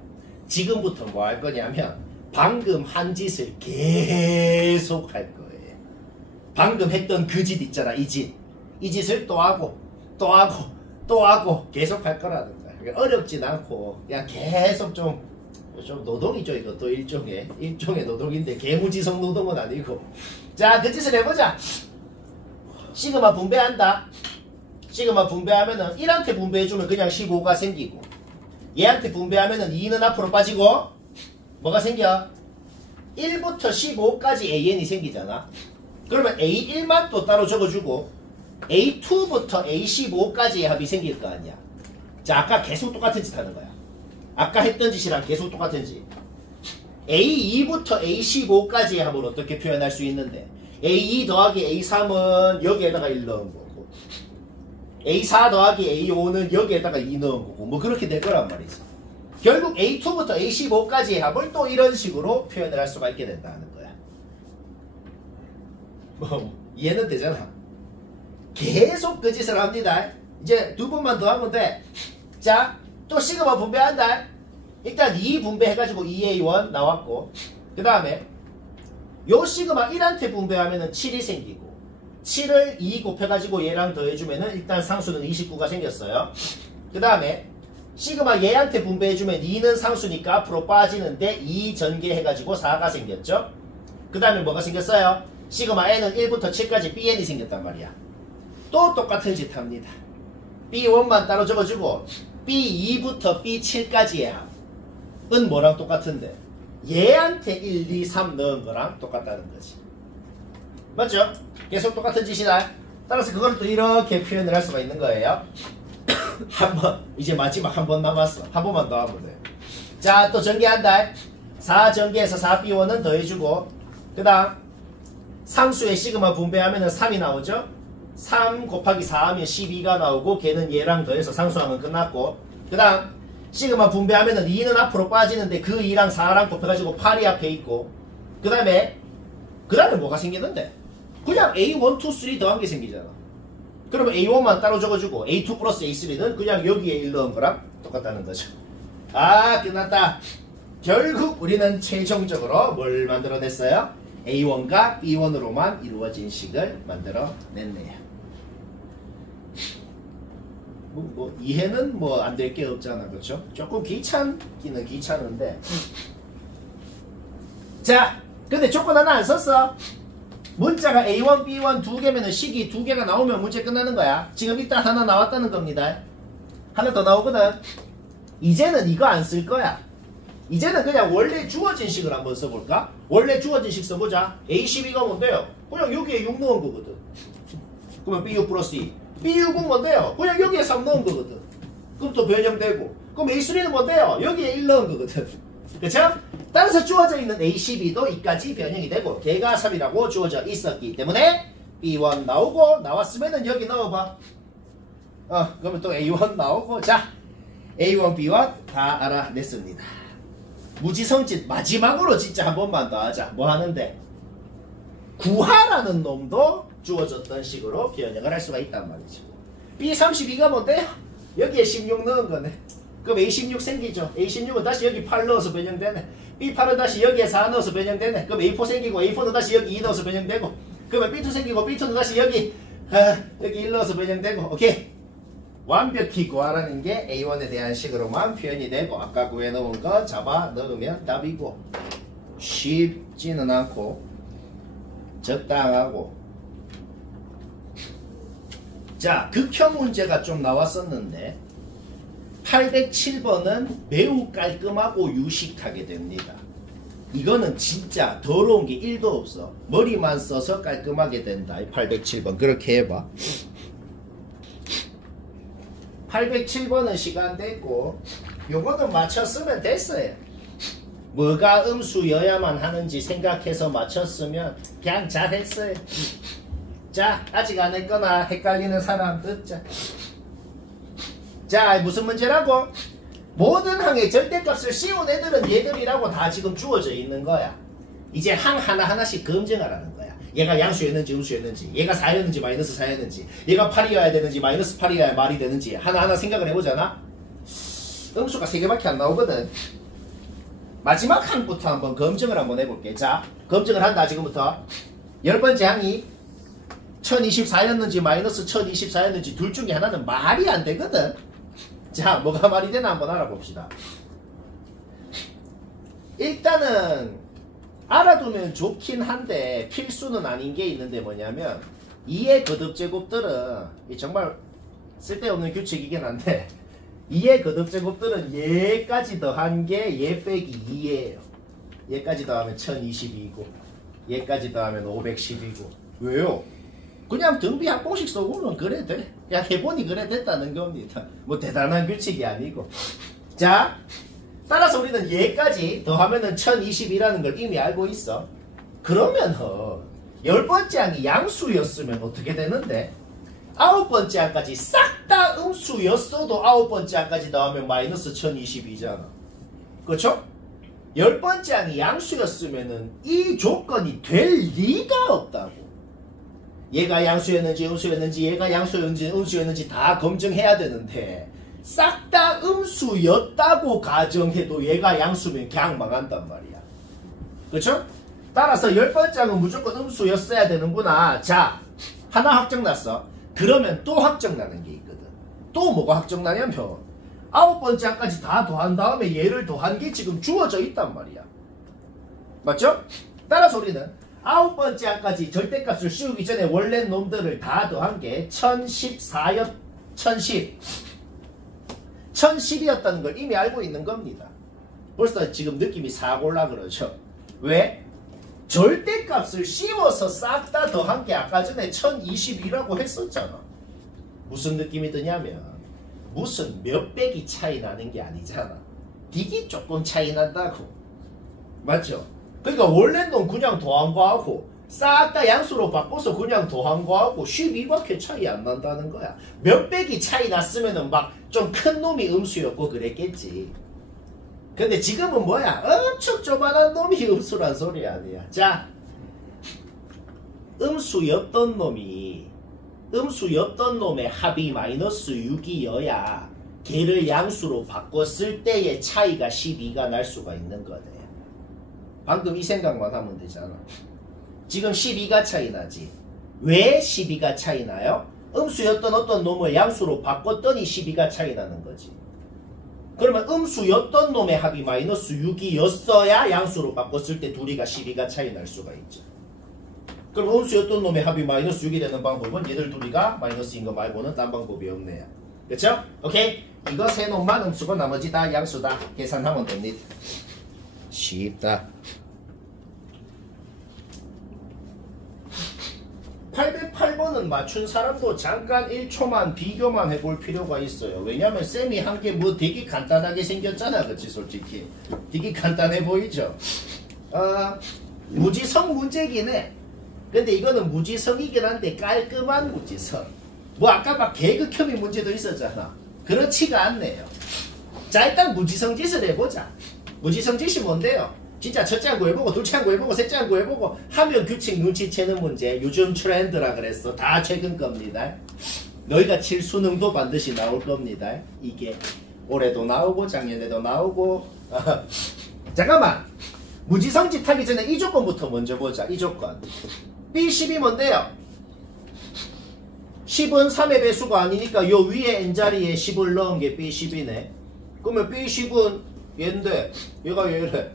지금부터 뭐 할 거냐면 방금 한 짓을 계속 할 거예요. 방금 했던 그 짓 있잖아. 이 짓. 이 짓을 또 하고 또 하고 또 하고 계속 할 거라는 거야. 어렵진 않고 그냥 계속 좀 노동이죠. 이것도 일종의 노동인데 개무지성 노동은 아니고. 자, 그 짓을 해보자. 시그마 분배한다. 시그마 분배하면은 1한테 분배해주면 그냥 15가 생기고 얘한테 분배하면은 2는 앞으로 빠지고 뭐가 생겨? 1부터 15까지 AN이 생기잖아. 그러면 A1만 또 따로 적어주고 A2부터 A15까지의 합이 생길 거 아니야. 자, 아까 계속 똑같은 짓 하는 거야. 아까 했던 짓이랑 계속 똑같은 짓. A2부터 A15까지의 합을 어떻게 표현할 수 있는데 A2 더하기 A3은 여기에다가 1 넣은 거고 A4 더하기 A5는 여기에다가 2 넣은 거고 뭐 그렇게 될 거란 말이지. 결국 A2부터 A15까지의 합을 또 이런 식으로 표현을 할 수가 있게 된다는 거야. 뭐 이해는 되잖아. 계속 그 짓을 합니다. 이제 두 번만 더 하면 돼. 자, 또 시그마 분배한다. 일단 2 분배해가지고 2A1 나왔고, 그 다음에 요 시그마 1한테 분배하면은 7이 생기고, 7을 2 곱해가지고 얘랑 더해주면은 일단 상수는 29가 생겼어요. 그 다음에 시그마 얘한테 분배해주면 2는 상수니까 앞으로 빠지는데 2 전개해가지고 4가 생겼죠. 그 다음에 뭐가 생겼어요? 시그마 n은 1부터 7까지 bn이 생겼단 말이야. 또 똑같은 짓 합니다. b1만 따로 적어주고 b2부터 b7까지의 합은 뭐랑 똑같은데 얘한테 1, 2, 3 넣은 거랑 똑같다는 거지. 맞죠? 계속 똑같은 짓이다. 따라서 그걸 또 이렇게 표현을 할 수가 있는 거예요. 한 번, 이제 마지막 한 번 남았어. 한 번만 더 하면 돼. 자, 또 전개한다. 4 전개해서 4b1은 더해주고, 그 다음 상수의 시그마 분배하면은 3이 나오죠. 3 곱하기 4 하면 12가 나오고, 걔는 얘랑 더해서 상수항은 끝났고, 그 다음 시그마 분배하면은 2는 앞으로 빠지는데 그 2랑 4랑 곱해가지고 8이 앞에 있고, 그 다음에 뭐가 생기는데? 그냥 A1, 2, 3 더한 게 생기잖아. 그러면 A1만 따로 적어주고 A2 플러스 A3는 그냥 여기에 1 넣은 거랑 똑같다는 거죠. 아, 끝났다. 결국 우리는 최종적으로 뭘 만들어냈어요? A1과 B1으로만 이루어진 식을 만들어냈네요. 이해는 뭐 안 될 게 없잖아. 그렇죠? 조금 귀찮기는 귀찮은데. 자, 근데 조건 하나 안 썼어. 문자가 A1, B1 두 개면은 식이 두 개가 나오면 문제 끝나는 거야. 지금 일단 하나 나왔다는 겁니다. 하나 더 나오거든. 이제는 이거 안 쓸 거야. 이제는 그냥 원래 주어진 식을 한번 써볼까? 원래 주어진 식 써보자. A12가 뭔데요? 그냥 여기에 6 넣은 거거든. 그러면 B6 플러스 2. B6은 뭔데요? 그냥 여기에 3 넣은 거거든. 그럼 또 변형되고. 그럼 A3는 뭔데요? 여기에 1 넣은 거거든. 그쵸? 따라서 주어져 있는 A12도 이까지 변형이 되고 걔가 3이라고 주어져 있었기 때문에 B1 나오고 나왔으면은 여기 넣어봐. 그러면 또 A1 나오고 자 A1, B1 다 알아냈습니다. 무지성짓 마지막으로 진짜 한 번만 더 하자. 뭐 하는데? 구하라는 놈도 주어졌던 식으로 변형을 할 수가 있단 말이죠. B32가 뭔데요? 여기에 16 넣은 거네. 그럼 A16 생기죠. A16은 다시 여기 8 넣어서 변형되네. B8은 다시 여기에 4 넣어서 변형되네. 그럼 A4 생기고 A4는 다시 여기 2 넣어서 변형되고 그러면 B2 생기고 B2는 다시 여기 1 넣어서 변형되고 오케이. 완벽히 구하라는 게 A1에 대한 식으로만 표현이 되고 아까 구해놓은 거 잡아 넣으면 답이고 쉽지는 않고 적당하고 자 극혐 문제가 좀 나왔었는데 807번은 매우 깔끔하고 유식하게 됩니다. 이거는 진짜 더러운 게 1도 없어. 머리만 써서 깔끔하게 된다. 807번 그렇게 해봐. 807번은 시간 됐고 요거는 맞췄으면 됐어요. 뭐가 음수여야만 하는지 생각해서 맞췄으면 그냥 잘했어요. 자 아직 안 했거나 헷갈리는 사람 듣자. 자 무슨 문제라고? 모든 항의 절대값을 씌운 애들은 얘들이라고 다 지금 주어져 있는 거야. 이제 항 하나하나씩 검증하라는 거야. 얘가 양수였는지 음수였는지 얘가 4였는지 마이너스 4였는지 얘가 8이어야 되는지 마이너스 8이어야 말이 되는지 하나하나 생각을 해보잖아. 음수가 3개밖에 안 나오거든. 마지막 항부터 한번 검증을 한번 해볼게. 자 검증을 한다. 지금부터 10번째 항이 1024였는지 마이너스 1024였는지 둘 중에 하나는 말이 안 되거든. 자 뭐가 말이 되나 한번 알아봅시다. 일단은 알아두면 좋긴 한데 필수는 아닌 게 있는데 뭐냐면 2의 거듭제곱들은 정말 쓸데없는 규칙이긴 한데 2의 거듭제곱들은 얘까지 더한 게 얘 빼기 2예요. 얘까지 더하면 1022이고 얘까지 더하면 510이고 왜요? 그냥 등비 항공식 속으로는 그래 돼. 그냥 해보니 그래 됐다는 겁니다. 뭐 대단한 규칙이 아니고. 자 따라서 우리는 얘까지 더하면은 1020이라는 걸 이미 알고 있어. 그러면 10번째 항이 양수였으면 어떻게 되는데 9번째 항까지 싹 다 음수였어도 9번째 항까지 더하면 마이너스 1022잖아. 그렇죠? 10번째 항이 양수였으면은 이 조건이 될 리가 없다고. 얘가 양수였는지 음수였는지 얘가 양수였는지 음수였는지 다 검증해야 되는데 싹 다 음수였다고 가정해도 얘가 양수면 그냥 망한단 말이야. 그렇죠? 따라서 10번째 항은 무조건 음수였어야 되는구나. 자, 하나 확정났어. 그러면 또 확정나는 게 있거든. 또 뭐가 확정나냐면 9번째 항까지 다 더한 다음에 얘를 더한 게 지금 주어져 있단 말이야. 맞죠? 따라서 우리는 9번째 항까지 절대값을 씌우기 전에 원래 놈들을 다 더한 게 1010이었다는 걸 이미 알고 있는 겁니다. 벌써 지금 느낌이 싹 올라 그러죠. 왜? 절대값을 씌워서 싹 다 더한 게 아까 전에 1020이라고 했었잖아. 무슨 느낌이 드냐면 무슨 몇백이 차이 나는 게 아니잖아. 딕이 조금 차이 난다고. 맞죠? 그러니까 원래 놈 그냥 더한 거하고 싹 다 양수로 바꿔서 그냥 더한 거하고 12밖에 차이 안 난다는 거야. 몇백이 차이 났으면은 막 좀 큰 놈이 음수였고 그랬겠지. 근데 지금은 뭐야? 엄청 조만한 놈이 음수란 소리 아니야. 자, 음수였던 놈의 합이 마이너스 6이어야 걔를 양수로 바꿨을 때의 차이가 12가 날 수가 있는 거네. 방금 이 생각만 하면 되잖아. 지금 12가 차이 나지. 왜 12가 차이 나요? 음수였던 어떤 놈을 양수로 바꿨더니 12가 차이 나는 거지. 그러면 음수였던 놈의 합이 마이너스 6이었어야 양수로 바꿨을 때 둘이가 12가 차이 날 수가 있죠. 그럼 음수였던 놈의 합이 마이너스 6이 되는 방법은 얘들 둘이가 마이너스인 거 말고는 딴 방법이 없네요. 그렇죠? 오케이? 이거 세 놈만 음수고 나머지 다 양수다. 계산하면 됩니다. 쉽다. 808번은 맞춘 사람도 잠깐 1초만 비교만 해볼 필요가 있어요. 왜냐면 쌤이 한 게 뭐 되게 간단하게 생겼잖아. 그치 솔직히. 되게 간단해 보이죠? 무지성 문제긴 해. 근데 이거는 무지성이긴 한데 깔끔한 무지성. 뭐 아까 막 개극혐의 문제도 있었잖아. 그렇지가 않네요. 자, 일단 무지성 짓을 해보자. 무지성 짓이 뭔데요? 진짜 첫째 한 구해보고 둘째 한 구해보고 셋째 한 구해보고 하면 규칙 눈치채는 문제. 요즘 트렌드라 그랬어. 다 최근 겁니다. 너희가 칠 수능도 반드시 나올 겁니다. 이게 올해도 나오고 작년에도 나오고. 잠깐만. 무지성짓 하기 전에 이 조건부터 먼저 보자. 이 조건. B10이 뭔데요? 10은 3의 배수가 아니니까 요 위에 n자리에 10을 넣은 게 B10이네. 그러면 B10은 얘인데 얘가 얘래.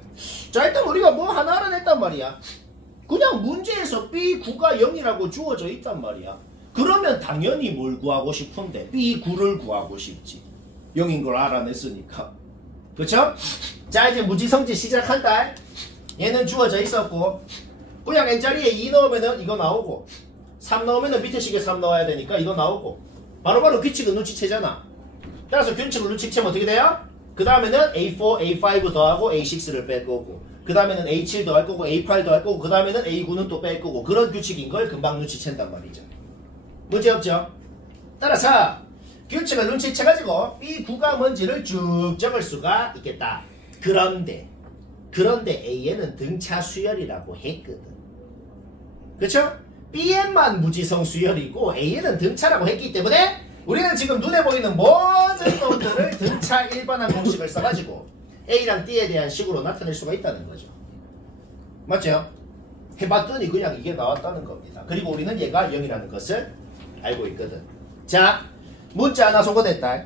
자, 일단 우리가 뭐 하나 알아냈단 말이야. 그냥 문제에서 B9가 0이라고 주어져 있단 말이야. 그러면 당연히 뭘 구하고 싶은데 B9를 구하고 싶지. 0인 걸 알아냈으니까. 그쵸? 자, 이제 무지성짓 시작한다. 얘는 주어져 있었고 그냥 n자리에 2 넣으면은 이거 나오고 3 넣으면은 밑에 식에 3 넣어야 되니까 이거 나오고 바로바로 규칙은 눈치채잖아. 따라서 규칙을 눈치채면 어떻게 돼요? 그 다음에는 A4, A5 더하고 A6를 뺄 거고 그 다음에는 A7 더할 거고 A8 더할 거고 그 다음에는 A9는 또 뺄 거고 그런 규칙인 걸 금방 눈치챈단 말이죠. 문제없죠? 따라서 규칙을 눈치채가지고 B9가 뭔지를 쭉 적을 수가 있겠다. 그런데 A에는 등차 수열이라고 했거든. 그쵸? B에만 무지성 수열이고 A에는 등차라고 했기 때문에 우리는 지금 눈에 보이는 모든 놈들을 등차 일반항 공식을 써가지고 A랑 D에 대한 식으로 나타낼 수가 있다는 거죠. 맞죠? 해봤더니 그냥 이게 나왔다는 겁니다. 그리고 우리는 얘가 0이라는 것을 알고 있거든. 자, 문자 하나 소거됐다.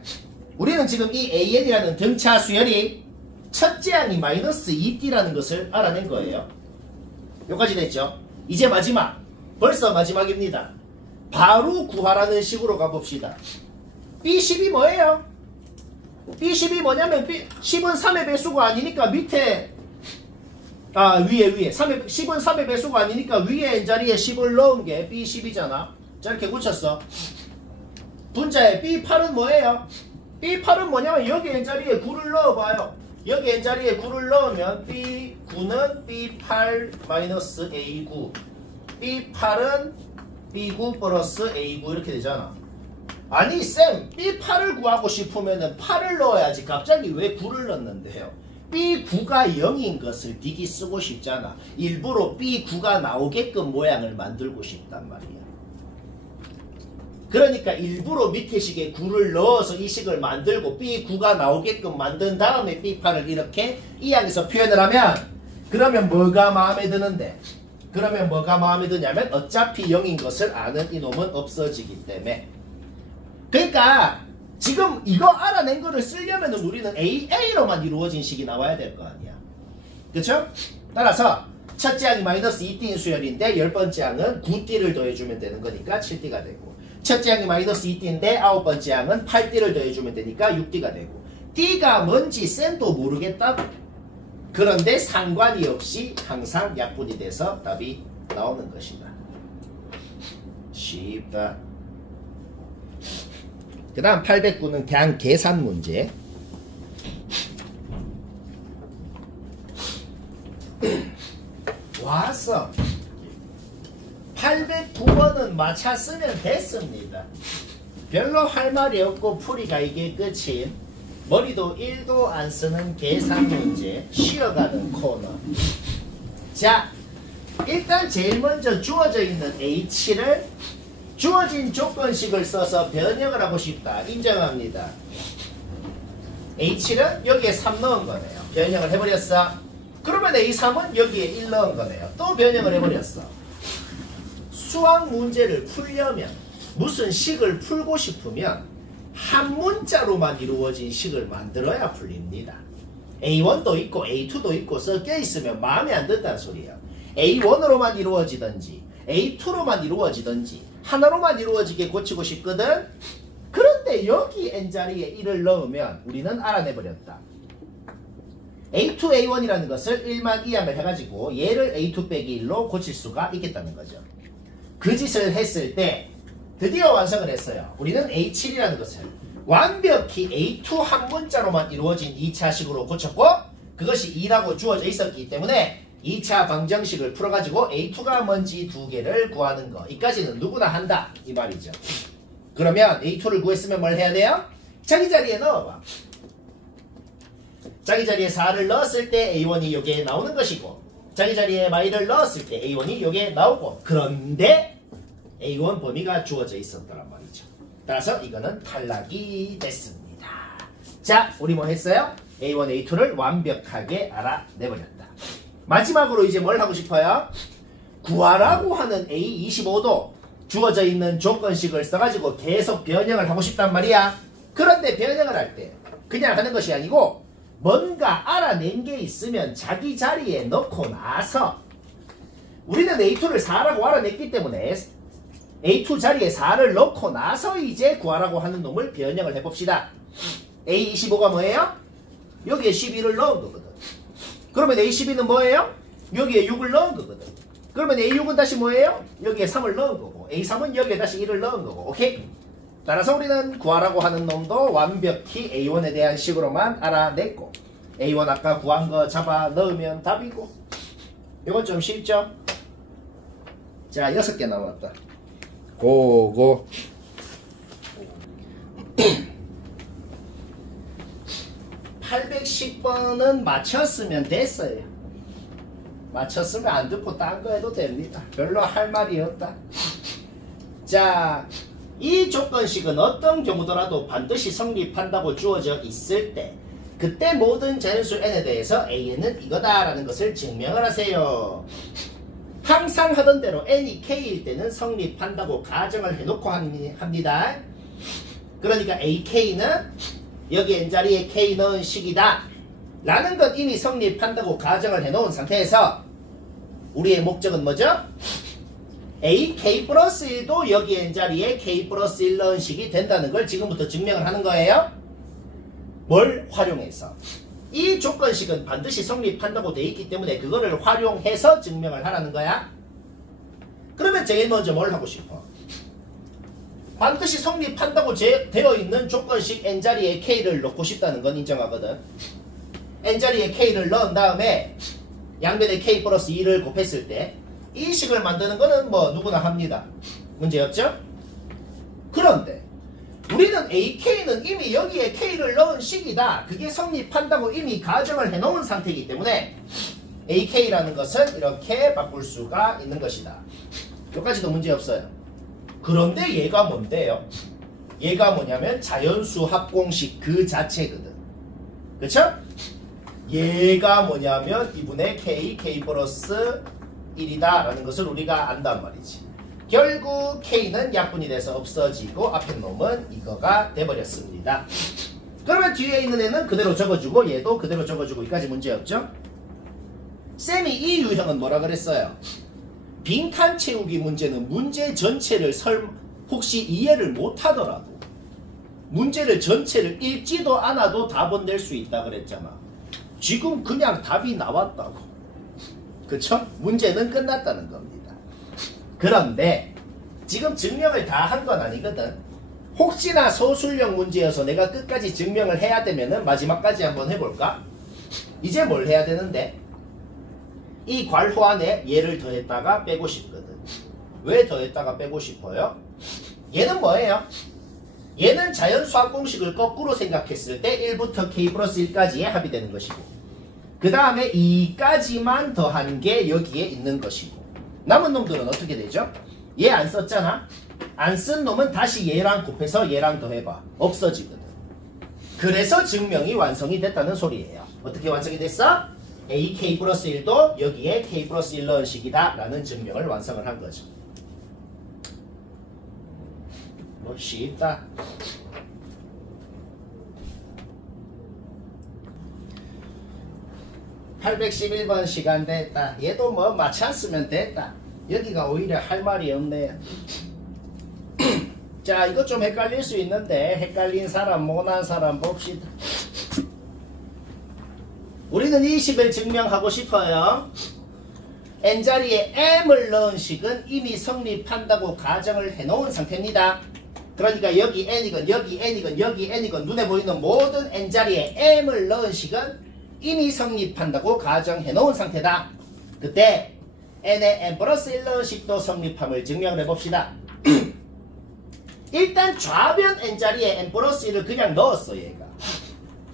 우리는 지금 이 AN이라는 등차 수열이 첫째 항이 마이너스 2D라는 것을 알아낸 거예요. 여기까지 됐죠? 이제 마지막. 벌써 마지막입니다. 바로 구하라는 식으로 가봅시다. B10이 뭐예요? B10이 뭐냐면 10은 3의 배수가 아니니까 밑에 위에 10은 3의 배수가 아니니까 위에 n자리에 10을 넣은 게 B10이잖아. 자, 이렇게 붙였어. 분자에 B8은 뭐예요? B8은 뭐냐면 여기 n자리에 9를 넣어봐요. 여기 n자리에 9를 넣으면 B9는 B8-A9 B8은 B9 플러스 A9 이렇게 되잖아. 아니 쌤 B8을 구하고 싶으면은 8을 넣어야지 갑자기 왜 9를 넣는데요? B9가 0인 것을 디기 쓰고 싶잖아. 일부러 B9가 나오게끔 모양을 만들고 싶단 말이야. 그러니까 일부러 밑에 식에 9를 넣어서 이 식을 만들고 B9가 나오게끔 만든 다음에 B8을 이렇게 이 항에서 표현을 하면 그러면 뭐가 마음에 드는데? 그러면 뭐가 마음에 드냐면 어차피 0인 것을 아는 이놈은 없어지기 때문에. 그러니까 지금 이거 알아낸 거를 쓰려면 우리는 AA로만 이루어진 식이 나와야 될 거 아니야. 그쵸? 따라서 첫째 항이 마이너스 2D인 수열인데 10번째 항은 9D를 더해주면 되는 거니까 7D가 되고, 첫째 항이 마이너스 2D인데 9번째 항은 8D를 더해주면 되니까 6D가 되고, D가 뭔지 쌤도 모르겠다. 그런데 상관이 없이 항상 약분이 돼서 답이 나오는 것이다. 쉽다. 그 다음 809는 그냥 계산 문제. 왔어. 809번은 맞춰 쓰면 됐습니다. 별로 할 말이 없고 풀이가 이게 끝인 머리도 1도 안 쓰는 계산 문제 쉬어가는 코너. 자, 일단 제일 먼저 주어져 있는 H를 주어진 조건식을 써서 변형을 하고 싶다. 인정합니다. H는 여기에 3 넣은 거네요. 변형을 해버렸어. 그러면 A3은 여기에 1 넣은 거네요. 또 변형을 해버렸어. 수학 문제를 풀려면 무슨 식을 풀고 싶으면 한 문자로만 이루어진 식을 만들어야 풀립니다. A1도 있고 A2도 있고 섞여 있으면 마음에 안 든다는 소리예요. A1으로만 이루어지든지 A2로만 이루어지든지 하나로만 이루어지게 고치고 싶거든. 그런데 여기 n자리에 1을 넣으면 우리는 알아내버렸다. A2, A1이라는 것을 1만 이항을 해가지고 얘를 A2 빼기 1로 고칠 수가 있겠다는 거죠. 그 짓을 했을 때 드디어 완성을 했어요. 우리는 A7이라는 것을 완벽히 A2 한 문자로만 이루어진 2차식으로 고쳤고 그것이 2라고 주어져 있었기 때문에 2차 방정식을 풀어가지고 A2가 뭔지 두 개를 구하는 거. 이까지는 누구나 한다. 이 말이죠. 그러면 A2를 구했으면 뭘 해야 돼요? 자기 자리에 넣어봐. 자기 자리에 4를 넣었을 때 A1이 여기에 나오는 것이고 자기 자리에 마이를 넣었을 때 A1이 여기에 나오고 그런데 A1 범위가 주어져 있었더란 말이죠. 따라서 이거는 탈락이 됐습니다. 자, 우리 뭐 했어요? A1, A2를 완벽하게 알아내버렸다. 마지막으로 이제 뭘 하고 싶어요? 구하라고 하는 A25도 주어져 있는 조건식을 써가지고 계속 변형을 하고 싶단 말이야. 그런데 변형을 할 때 그냥 하는 것이 아니고 뭔가 알아낸 게 있으면 자기 자리에 넣고 나서 우리는 A2를 4라고 알아냈기 때문에 A2 자리에 4를 넣고 나서 이제 구하라고 하는 놈을 변형을 해봅시다. A25가 뭐예요? 여기에 12를 넣은 거거든. 그러면 A12는 뭐예요? 여기에 6을 넣은 거거든. 그러면 A6은 다시 뭐예요? 여기에 3을 넣은 거고 A3은 여기에 다시 1을 넣은 거고. 오케이? 따라서 우리는 구하라고 하는 놈도 완벽히 A1에 대한 식으로만 알아냈고 A1 아까 구한 거 잡아 넣으면 답이고. 이건 좀 쉽죠? 자, 6개 남았다. 고고. 810번은 맞췄으면 됐어요. 맞췄으면 안 듣고 딴 거 해도 됩니다. 별로 할 말이 없다. 자, 이 조건식은 어떤 경우더라도 반드시 성립한다고 주어져 있을 때 그때 모든 자연수 n에 대해서 an은 이거다라는 것을 증명을 하세요. 항상 하던 대로 n이 k일 때는 성립한다고 가정을 해놓고 합니다. 그러니까 ak는 여기 n자리에 k 넣은 식이다 라는 건 이미 성립한다고 가정을 해놓은 상태에서 우리의 목적은 뭐죠? a k 플러스 1도 여기 n자리에 k 플러스 1 넣은 식이 된다는 걸 지금부터 증명을 하는 거예요. 뭘 활용해서? 이 조건식은 반드시 성립한다고 돼 있기 때문에 그거를 활용해서 증명을 하라는 거야. 그러면 제일 먼저 뭘 하고 싶어? 반드시 성립한다고 되어 있는 조건식 n자리에 k를 넣고 싶다는 건 인정하거든. n자리에 k를 넣은 다음에 양변에 k 플러스 2를 곱했을 때 이 식을 만드는 거는 뭐 누구나 합니다. 문제 없죠? 그런데 우리는 AK는 이미 여기에 K를 넣은 식이다. 그게 성립한다고 이미 가정을 해놓은 상태이기 때문에 AK라는 것은 이렇게 바꿀 수가 있는 것이다. 여기까지도 문제없어요. 그런데 얘가 뭔데요? 얘가 뭐냐면 자연수 합공식 그 자체거든. 그쵸? 얘가 뭐냐면 2분의 K, K 플러스 1이다 라는 것을 우리가 안단 말이지. 결국 K는 약분이 돼서 없어지고 앞에 놈은 이거가 돼버렸습니다. 그러면 뒤에 있는 애는 그대로 적어주고 얘도 그대로 적어주고 여기까지 문제없죠? 쌤이 이 유형은 뭐라 그랬어요? 빈칸 채우기 문제는 문제 전체를 혹시 이해를 못하더라도 문제를 전체를 읽지도 않아도 답은 낼 수 있다 그랬잖아. 지금 그냥 답이 나왔다고. 그쵸? 문제는 끝났다는 겁니다. 그런데 지금 증명을 다 한 건 아니거든. 혹시나 소술형 문제여서 내가 끝까지 증명을 해야 되면은 마지막까지 한번 해볼까? 이제 뭘 해야 되는데? 이 괄호 안에 얘를 더했다가 빼고 싶거든. 왜 더했다가 빼고 싶어요? 얘는 뭐예요? 얘는 자연수학 공식을 거꾸로 생각했을 때 1부터 K 플러스 1까지의 합이 되는 것이고 그 다음에 2까지만 더한 게 여기에 있는 것이고 남은 놈들은 어떻게 되죠? 얘 안 썼잖아? 안 쓴 놈은 다시 얘랑 곱해서 얘랑 더해봐. 없어지거든. 그래서 증명이 완성이 됐다는 소리예요. 어떻게 완성이 됐어? AK 플러스 1도 여기에 K 플러스 1 넣은 식이다 라는 증명을 완성을 한 거죠. 뭐 쉽다. (811번) 시간 됐다. 얘도 뭐 맞췄으면 됐다. 여기가 오히려 할 말이 없네요. 자, 이거 좀 헷갈릴 수 있는데 헷갈린 사람 못한 사람 봅시다. 우리는 이 식을 증명하고 싶어요. n자리에 m을 넣은 식은 이미 성립한다고 가정을 해놓은 상태입니다. 그러니까 여기 n이건 여기 n이건 여기 n이건 눈에 보이는 모든 n자리에 m을 넣은 식은 이미 성립한다고 가정해놓은 상태다. 그때 n에 n 플러스 1 넣은 식도 성립함을 증명을 해봅시다. 일단 좌변 n자리에 n 플러스 1을 그냥 넣었어 얘가.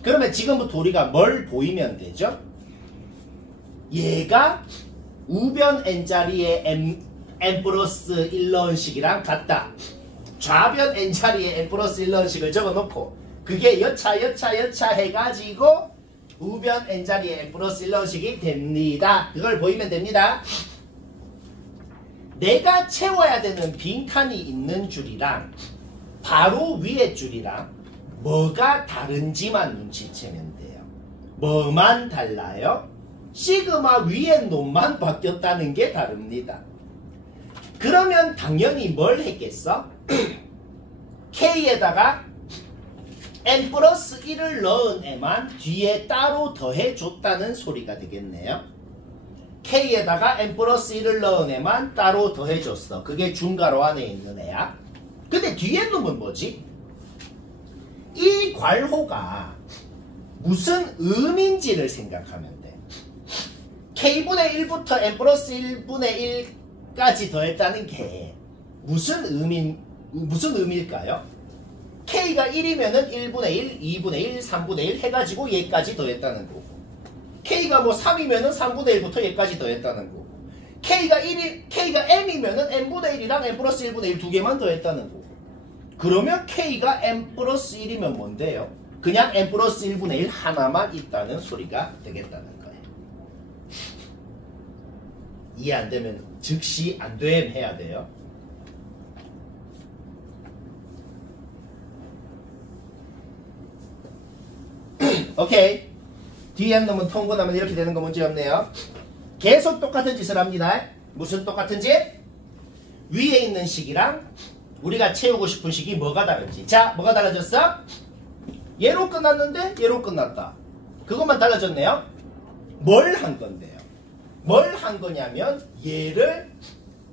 그러면 지금부터 우리가 뭘 보이면 되죠? 얘가 우변 n자리에 n 플러스 1 넣은 식이랑 같다. 좌변 n자리에 n 플러스 1 넣은 식을 적어놓고 그게 여차 해가지고 우변 n자리에 n 플러스 1 넣은 식이 됩니다. 그걸 보이면 됩니다. 내가 채워야 되는 빈칸이 있는 줄이랑 바로 위에 줄이랑 뭐가 다른지만 눈치채면 돼요. 뭐만 달라요? 시그마 위에 놈만 바뀌었다는 게 다릅니다. 그러면 당연히 뭘 했겠어? K에다가 n 플러스 1을 넣은 애만 뒤에 따로 더해줬다는 소리가 되겠네요. K에다가 n 플러스 1을 넣은 애만 따로 더해줬어. 그게 중괄호 안에 있는 애야. 근데 뒤에 놈은 뭐지? 이 괄호가 무슨 의미인지를 생각하면 돼. K분의 1부터 n 플러스 1분의 1까지 더했다는 게 무슨 의미일까요? K가 1이면은 1분의 1, 2분의 1, 3분의 1 해가지고 얘까지 더했다는 거고 K가 뭐 3이면은 3분의 1부터 얘까지 더했다는 거고 K가 M이면은 N분의 1이랑 N 플러스 1분의 1 두 개만 더했다는 거고 그러면 K가 N 플러스 1이면 뭔데요? 그냥 N 플러스 1분의 1 하나만 있다는 소리가 되겠다는 거예요. 이해 안 되면 즉시 안 됨 해야 돼요. 오케이. 뒤에 한 놈은 통분하면 이렇게 되는 거 문제 없네요. 계속 똑같은 짓을 합니다. 무슨 똑같은 짓? 위에 있는 식이랑 우리가 채우고 싶은 식이 뭐가 다른지. 자, 뭐가 달라졌어? 얘로 끝났는데 얘로 끝났다. 그것만 달라졌네요. 뭘 한 건데요? 뭘 한 거냐면 얘를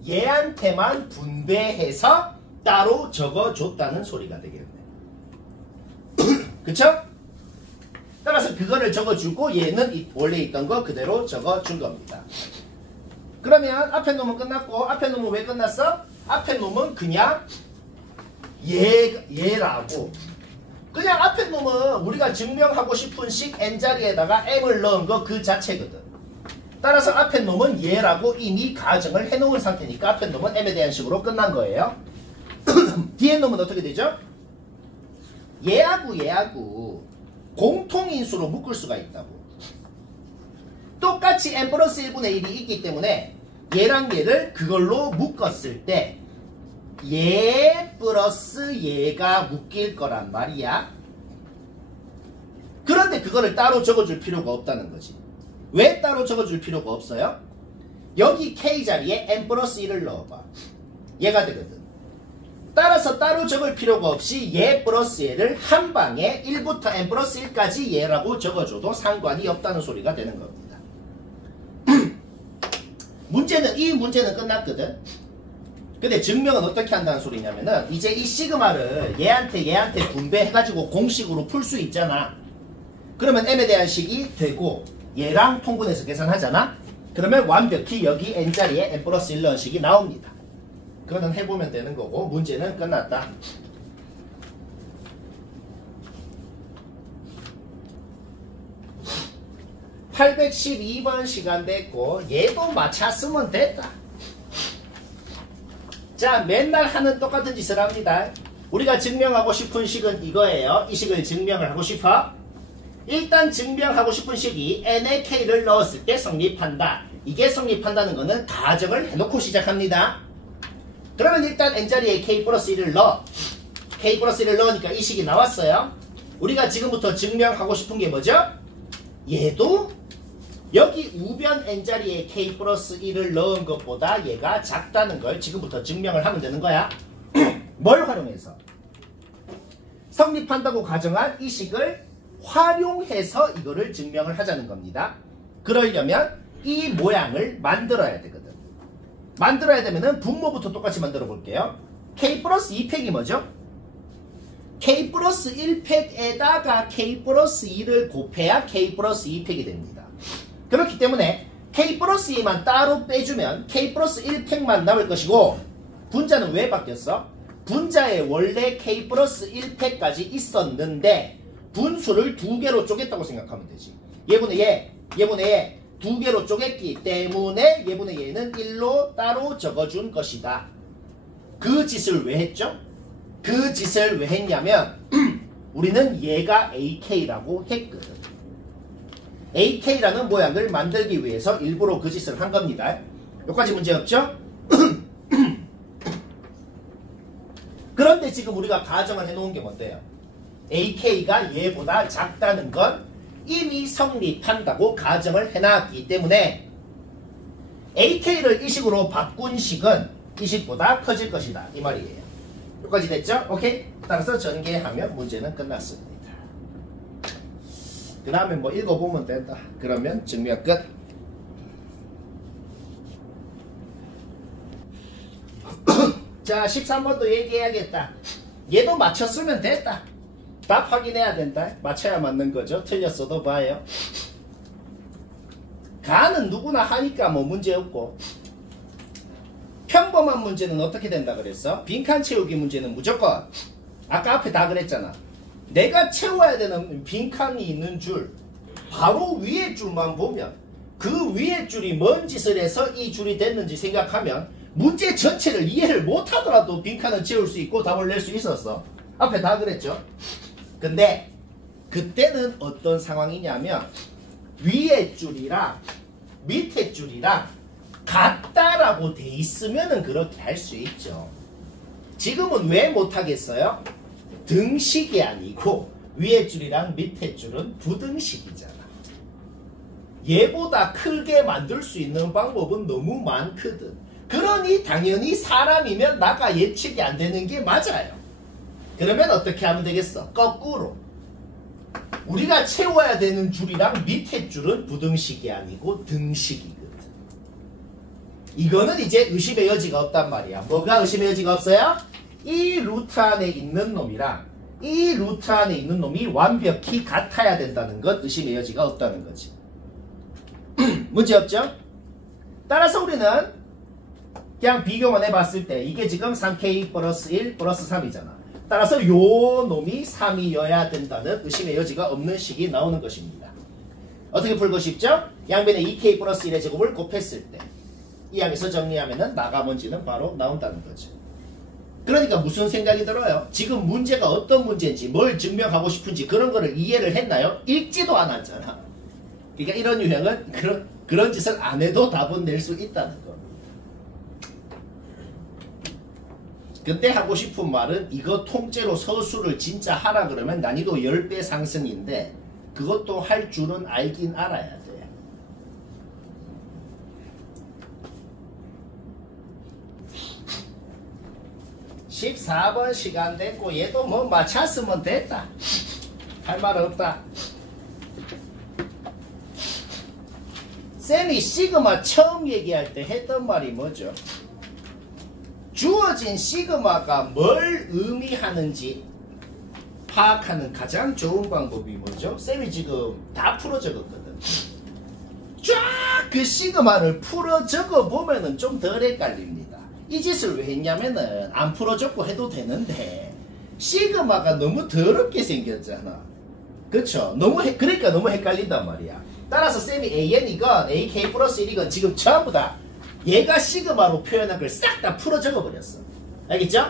얘한테만 분배해서 따로 적어줬다는 소리가 되겠네요. 그쵸? 따라서 그거를 적어주고 얘는 원래 있던 거 그대로 적어준 겁니다. 그러면 앞에 놈은 끝났고 앞에 놈은 왜 끝났어? 앞에 놈은 그냥 얘라고. 그냥 앞에 놈은 우리가 증명하고 싶은 식 n자리에다가 m을 넣은 거 그 자체거든. 따라서 앞에 놈은 얘라고 이미 가정을 해놓은 상태니까 앞에 놈은 m에 대한 식으로 끝난 거예요. 뒤에 놈은 어떻게 되죠? 얘하고 공통인수로 묶을 수가 있다고. 똑같이 n 플러스 1분의 1이 있기 때문에 얘랑 얘를 그걸로 묶었을 때 얘 플러스 얘가 묶일 거란 말이야. 그런데 그거를 따로 적어줄 필요가 없다는 거지. 왜 따로 적어줄 필요가 없어요? 여기 k 자리에 n 플러스 1을 넣어봐. 얘가 되거든. 따라서 따로 적을 필요가 없이 얘 플러스 얘를 한 방에 1부터 n 플러스 1까지 얘라고 적어줘도 상관이 없다는 소리가 되는 겁니다. 이 문제는 끝났거든. 근데 증명은 어떻게 한다는 소리냐면은 이제 이 시그마를 얘한테 분배해가지고 공식으로 풀 수 있잖아. 그러면 m에 대한 식이 되고 얘랑 통분해서 계산하잖아. 그러면 완벽히 여기 n자리에 n 플러스 1 넣은 식이 나옵니다. 그거는 해보면 되는 거고 문제는 끝났다. (812번) 시간 됐고 얘도 맞췄으면 됐다. 자, 맨날 하는 똑같은 짓을 합니다. 우리가 증명하고 싶은 식은 이거예요. 이 식을 증명을 하고 싶어. 일단 증명하고 싶은 식이 n에 k를 넣었을 때 성립한다. 이게 성립한다는 거는 가정을 해놓고 시작합니다. 그러면 일단 n자리에 k 플러스 1을 넣어. k 플러스 1을 넣으니까 이 식이 나왔어요. 우리가 지금부터 증명하고 싶은 게 뭐죠? 얘도 여기 우변 n자리에 k 플러스 1을 넣은 것보다 얘가 작다는 걸 지금부터 증명을 하면 되는 거야. 뭘 활용해서? 성립한다고 가정한 이 식을 활용해서 이거를 증명을 하자는 겁니다. 그러려면 이 모양을 만들어야 되거든. 만들어야 되면은 분모부터 똑같이 만들어 볼게요. k 플러스 2팩이 뭐죠? k 플러스 1팩에다가 k 플러스 2를 곱해야 k 플러스 2팩이 됩니다. 그렇기 때문에 k 플러스 2만 따로 빼주면 k 플러스 1팩만 남을 것이고 분자는 왜 바뀌었어? 분자에 원래 k 플러스 1팩까지 있었는데 분수를 두 개로 쪼갰다고 생각하면 되지. 얘분의 얘 두 개로 쪼갰기 때문에 얘분의 얘는 1로 따로 적어준 것이다. 그 짓을 왜 했죠? 그 짓을 왜 했냐면 우리는 얘가 ak라고 했거든. ak라는 모양을 만들기 위해서 일부러 그 짓을 한 겁니다. 여기까지 문제 없죠? 그런데 지금 우리가 가정을 해놓은 게 뭔데요? ak가 얘보다 작다는 건 이미 성립한다고 가정을 해놨기 때문에 ak를 이 식으로 바꾼 식은 이 식보다 커질 것이다. 이 말이에요. 여기까지 됐죠? 오케이? 따라서 전개하면 문제는 끝났습니다. 그 다음에 뭐 읽어보면 된다. 그러면 증명 끝. 자, 13번도 얘기해야겠다. 얘도 맞췄으면 됐다. 답 확인해야 된다. 맞춰야 맞는 거죠. 틀렸어도 봐요. 가는 누구나 하니까 뭐 문제 없고. 평범한 문제는 어떻게 된다 그랬어? 빈칸 채우기 문제는 무조건 아까 앞에 다 그랬잖아. 내가 채워야 되는 빈칸이 있는 줄 바로 위에 줄만 보면 그 위에 줄이 뭔 짓을 해서 이 줄이 됐는지 생각하면 문제 전체를 이해를 못하더라도 빈칸을 채울 수 있고 답을 낼 수 있었어. 앞에 다 그랬죠. 근데 그때는 어떤 상황이냐면 위에 줄이랑 밑에 줄이랑 같다라고 돼 있으면은 그렇게 할 수 있죠. 지금은 왜 못하겠어요? 등식이 아니고 위에 줄이랑 밑에 줄은 부등식이잖아. 얘보다 크게 만들 수 있는 방법은 너무 많거든. 그러니 당연히 사람이면 나가 예측이 안 되는 게 맞아요. 그러면 어떻게 하면 되겠어? 거꾸로. 우리가 채워야 되는 줄이랑 밑에 줄은 부등식이 아니고 등식이거든. 이거는 이제 의심의 여지가 없단 말이야. 뭐가 의심의 여지가 없어요? 이 루트 안에 있는 놈이랑 이 루트 안에 있는 놈이 완벽히 같아야 된다는 것 의심의 여지가 없다는 거지. 문제 없죠? 따라서 우리는 그냥 비교만 해봤을 때 이게 지금 3k 플러스 1 플러스 3이잖아. 따라서 요 놈이 3이어야 된다는 의심의 여지가 없는 식이 나오는 것입니다. 어떻게 풀고 싶죠? 양변에 2k 플러스 1의 제곱을 곱했을 때 이 항에서 정리하면은 나가먼지는 바로 나온다는 거죠. 그러니까 무슨 생각이 들어요? 지금 문제가 어떤 문제인지 뭘 증명하고 싶은지 그런 거를 이해를 했나요? 읽지도 않았잖아. 그러니까 이런 유형은 그런 짓을 안 해도 답은 낼 수 있다는 거. 근데 하고 싶은 말은 이거 통째로 서술을 진짜 하라 그러면 난이도 10배 상승인데 그것도 할 줄은 알긴 알아야 돼. 14번 시간 됐고 얘도 뭐 맞췄으면 됐다. 할 말 없다. 쌤이 시그마 처음 얘기할 때 했던 말이 뭐죠? 주어진 시그마가 뭘 의미하는지 파악하는 가장 좋은 방법이 뭐죠? 쌤이 지금 다 풀어 적었거든. 쫙 그 시그마를 풀어 적어 보면은 좀 덜 헷갈립니다. 이 짓을 왜 했냐면은 안 풀어 적고 해도 되는데 시그마가 너무 더럽게 생겼잖아. 그쵸? 그러니까 너무 헷갈린단 말이야. 따라서 쌤이 AN이건 AK 플러스 1이건 지금 전부 다 얘가 시그마로 표현한 걸 싹 다 풀어 적어버렸어. 알겠죠?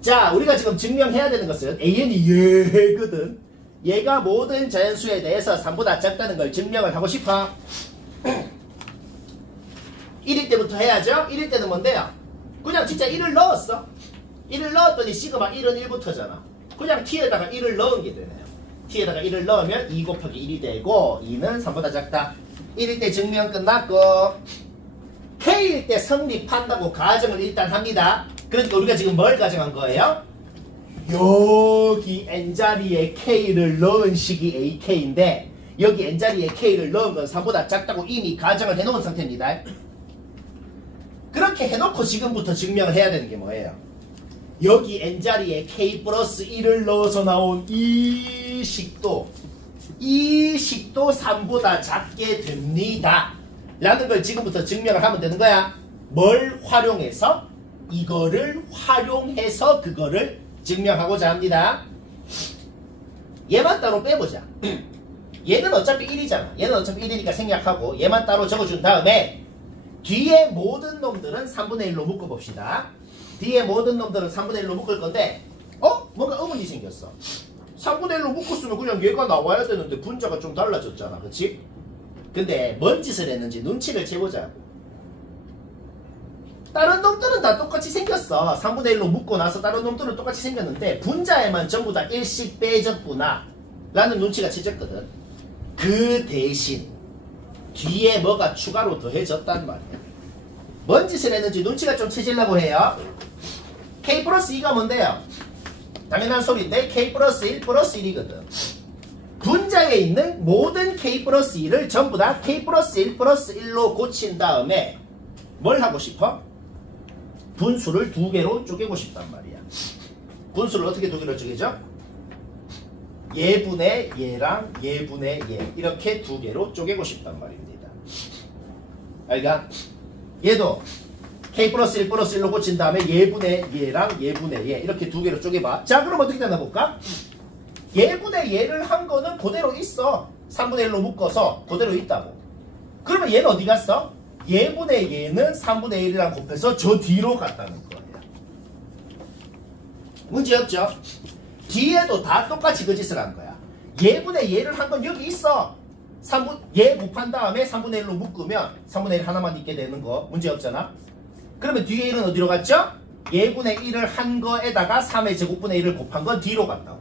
자, 우리가 지금 증명해야 되는 것은 AN이 얘거든. 얘가 모든 자연수에 대해서 3보다 작다는 걸 증명을 하고 싶어. 1일 때부터 해야죠. 1일 때는 뭔데요? 그냥 진짜 1을 넣었어. 1을 넣었더니 시그마 1은 1부터잖아. 그냥 t에다가 1을 넣은 게 되네요. t에다가 1을 넣으면 2 곱하기 1이 되고 2는 3보다 작다. 1일 때 증명 끝났고 k일 때 성립한다고 가정을 일단 합니다. 그러니까 우리가 지금 뭘 가정한 거예요? 여기 n자리에 k를 넣은 식이 ak인데 여기 n자리에 k를 넣은 건 3보다 작다고 이미 가정을 해놓은 상태입니다. 그렇게 해놓고 지금부터 증명을 해야 되는 게 뭐예요? 여기 n자리에 k 플러스 1을 넣어서 나온 이 식도 3보다 작게 됩니다. 라는 걸 지금부터 증명을 하면 되는 거야. 뭘 활용해서? 이거를 활용해서 그거를 증명하고자 합니다. 얘만 따로 빼보자. 얘는 어차피 1이잖아. 얘는 어차피 1이니까 생략하고 얘만 따로 적어준 다음에 뒤에 모든 놈들은 3분의 1로 묶어봅시다. 뒤에 모든 놈들은 3분의 1로 묶을 건데 뭔가 의문이 생겼어. 3분의 1로 묶었으면 그냥 얘가 나와야 되는데 분자가 좀 달라졌잖아. 그치? 근데 뭔 짓을 했는지 눈치를 채보자. 다른 놈들은 다 똑같이 생겼어. 3분의 1로 묶고 나서 다른 놈들은 똑같이 생겼는데 분자에만 전부 다 1씩 빼졌구나 라는 눈치가 채졌거든. 그 대신 뒤에 뭐가 추가로 더해졌단 말이야. 뭔 짓을 했는지 눈치가 좀 채지려고 해요. k 플러스 2가 뭔데요? 당연한 소리인데 k 플러스 1 플러스 1이거든. 분자에 있는 모든 k 플러스 1을 전부 다 k 플러스 1 플러스 1로 고친 다음에 뭘 하고 싶어? 분수를 2개로 쪼개고 싶단 말이야. 분수를 어떻게 2개로 쪼개죠? 얘분의 얘랑 얘분의 얘 이렇게 2개로 쪼개고 싶단 말입니다. 그러니까 얘도 k 플러스 1 플러스 1로 고친 다음에 얘분의 얘랑 얘분의 얘 이렇게 2개로 쪼개봐. 자, 그럼 어떻게 되나 볼까? 얘분의 얘를 한 거는 그대로 있어. 3분의 1로 묶어서 그대로 있다고. 그러면 얘는 어디 갔어? 얘분의 얘는 3분의 1이랑 곱해서 저 뒤로 갔다는 거예요. 문제 없죠? 뒤에도 다 똑같이 그 짓을 한 거야. 얘분의 얘를 한 건 여기 있어. 얘 곱한 다음에 3분의 1로 묶으면 3분의 1 하나만 있게 되는 거 문제 없잖아. 그러면 뒤에 1은 어디로 갔죠? 얘분의 1을 한 거에다가 3의 제곱분의 1을 곱한 건 뒤로 갔다고.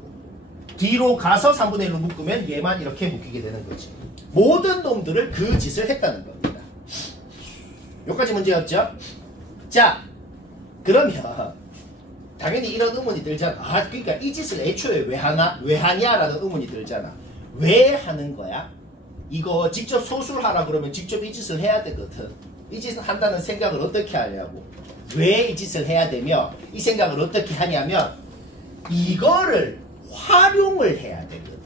뒤로 가서 3분의 1로 묶으면 얘만 이렇게 묶이게 되는 거지. 모든 놈들을 그 짓을 했다는 겁니다. 여기까지 문제 없죠? 자, 그러면 당연히 이런 의문이 들잖아. 그러니까 이 짓을 애초에 왜 하냐라는 의문이 들잖아. 왜 하는 거야? 이거 직접 소술하라 그러면 직접 이 짓을 해야 되거든. 이 짓을 한다는 생각을 어떻게 하냐고. 왜 이 짓을 해야 되며 이 생각을 어떻게 하냐면 이거를 활용을 해야 되거든.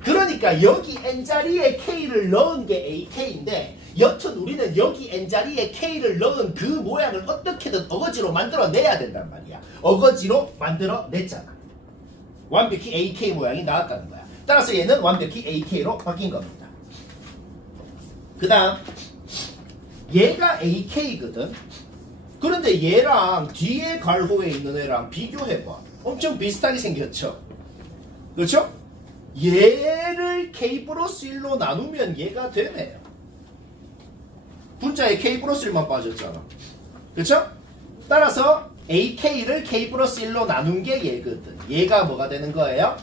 그러니까 여기 n자리에 k를 넣은 게 ak인데 여튼 우리는 여기 n자리에 k를 넣은 그 모양을 어떻게든 어거지로 만들어내야 된단 말이야. 어거지로 만들어냈잖아. 완벽히 AK 모양이 나왔다는 거야. 따라서 얘는 완벽히 AK로 바뀐 겁니다. 그 다음 얘가 AK거든. 그런데 얘랑 뒤에 괄호에 있는 애랑 비교해봐. 엄청 비슷하게 생겼죠. 그렇죠? 얘를 K 플러스 1로 나누면 얘가 되네요. 분자에 K 플러스 1만 빠졌잖아. 그렇죠? 따라서 AK를 K 플러스 1로 나눈 게 얘거든. 얘가 뭐가 되는 거예요?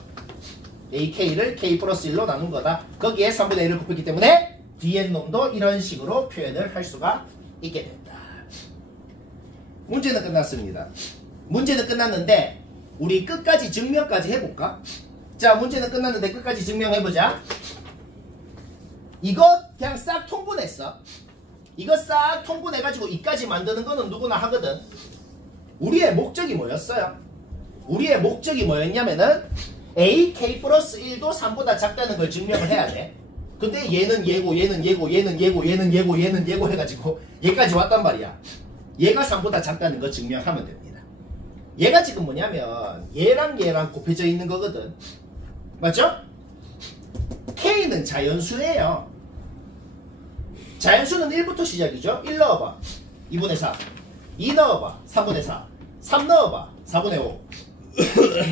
AK를 K 플러스 1로 나눈 거다. 거기에 3분의 1을 곱했기 때문에 뒤에 놈도 이런 식으로 표현을 할 수가 있게 된다. 문제는 끝났습니다. 문제는 끝났는데 우리 끝까지 증명까지 해볼까? 자, 문제는 끝났는데 끝까지 증명해보자. 이거 그냥 싹 통분했어. 이거 싹 통분해가지고 이까지 만드는 거는 누구나 하거든. 우리의 목적이 뭐였어요? 우리의 목적이 뭐였냐면은 AK 플러스 1도 3보다 작다는 걸 증명을 해야 돼. 근데 얘는 얘고 얘는 얘고 얘는 얘고 얘는 얘고 얘는 얘고 해가지고 얘까지 왔단 말이야. 얘가 3보다 작다는 거 증명하면 됩니다. 얘가 지금 뭐냐면 얘랑 얘랑 곱해져 있는 거거든. 맞죠? K는 자연수예요. 자연수는 1부터 시작이죠. 1 넣어봐 2분의 4, 2 넣어봐 3분의 4, 3 넣어봐 4분의 5.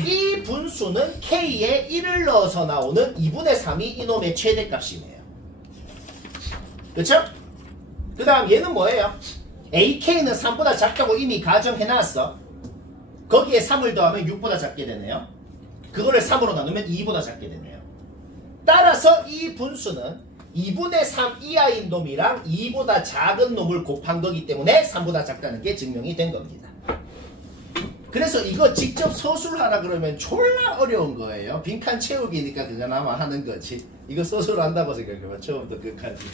이 분수는 K에 1을 넣어서 나오는 2분의 3이 이놈의 최대값이네요. 그렇죠? 그 다음 얘는 뭐예요? AK는 3보다 작다고 이미 가정해놨어. 거기에 3을 더하면 6보다 작게 되네요. 그거를 3으로 나누면 2보다 작게 되네요. 따라서 이 분수는 2분의 3 이하인 놈이랑 2보다 작은 놈을 곱한 거기 때문에 3보다 작다는 게 증명이 된 겁니다. 그래서 이거 직접 서술하라 그러면 졸라 어려운 거예요. 빈칸 채우기니까 그나마 하는 거지. 이거 서술한다고 생각해봐. 처음부터 끝까지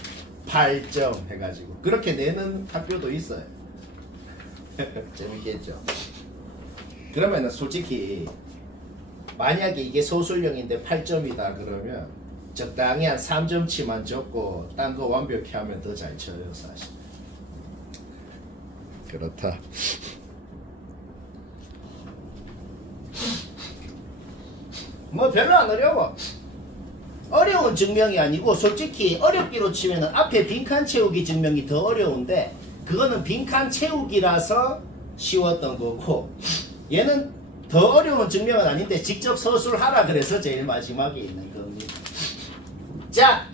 8점 해가지고 그렇게 내는 학교도 있어요. 재밌겠죠. 그러면은 솔직히 만약에 이게 서술형인데 8점이다 그러면 적당히 한 3점치만 적고 딴 거 완벽히 하면 더 잘 쳐요 사실. 그렇다. 뭐 별로 안 어려워. 어려운 증명이 아니고 솔직히 어렵기로 치면은 앞에 빈칸 채우기 증명이 더 어려운데 그거는 빈칸 채우기라서 쉬웠던 거고 얘는 더 어려운 증명은 아닌데 직접 서술하라 그래서 제일 마지막에 있는 겁니다. 자,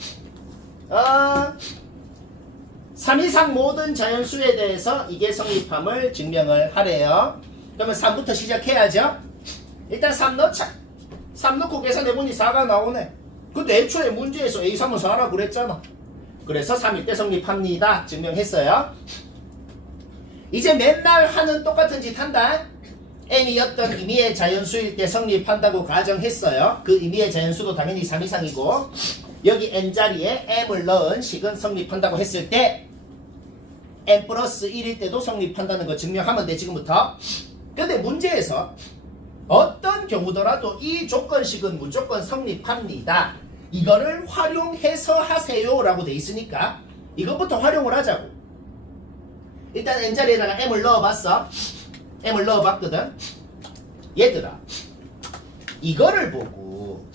3 이상 모든 자연수에 대해서 이게 성립함을 증명을 하래요. 그러면 3부터 시작해야죠. 일단 3 넣자. 3 넣고 계산해보니 4가 나오네. 근데 애초에 문제에서 A3은 4라 그랬잖아. 그래서 3일 때 성립합니다. 증명했어요. 이제 맨날 하는 똑같은 짓 한다. M이었던 임의의 자연수일 때 성립한다고 가정했어요. 그 임의의 자연수도 당연히 3 이상이고 여기 N자리에 M을 넣은 식은 성립한다고 했을 때 N 플러스 1일 때도 성립한다는 거 증명하면 돼 지금부터. 근데 문제에서 어떤 경우더라도 이 조건식은 무조건 성립합니다. 이거를 활용해서 하세요 라고 돼 있으니까 이것부터 활용을 하자고. 일단 N자리에다가 M을 넣어봤어. M을 넣어봤거든. 얘들아 이거를 보고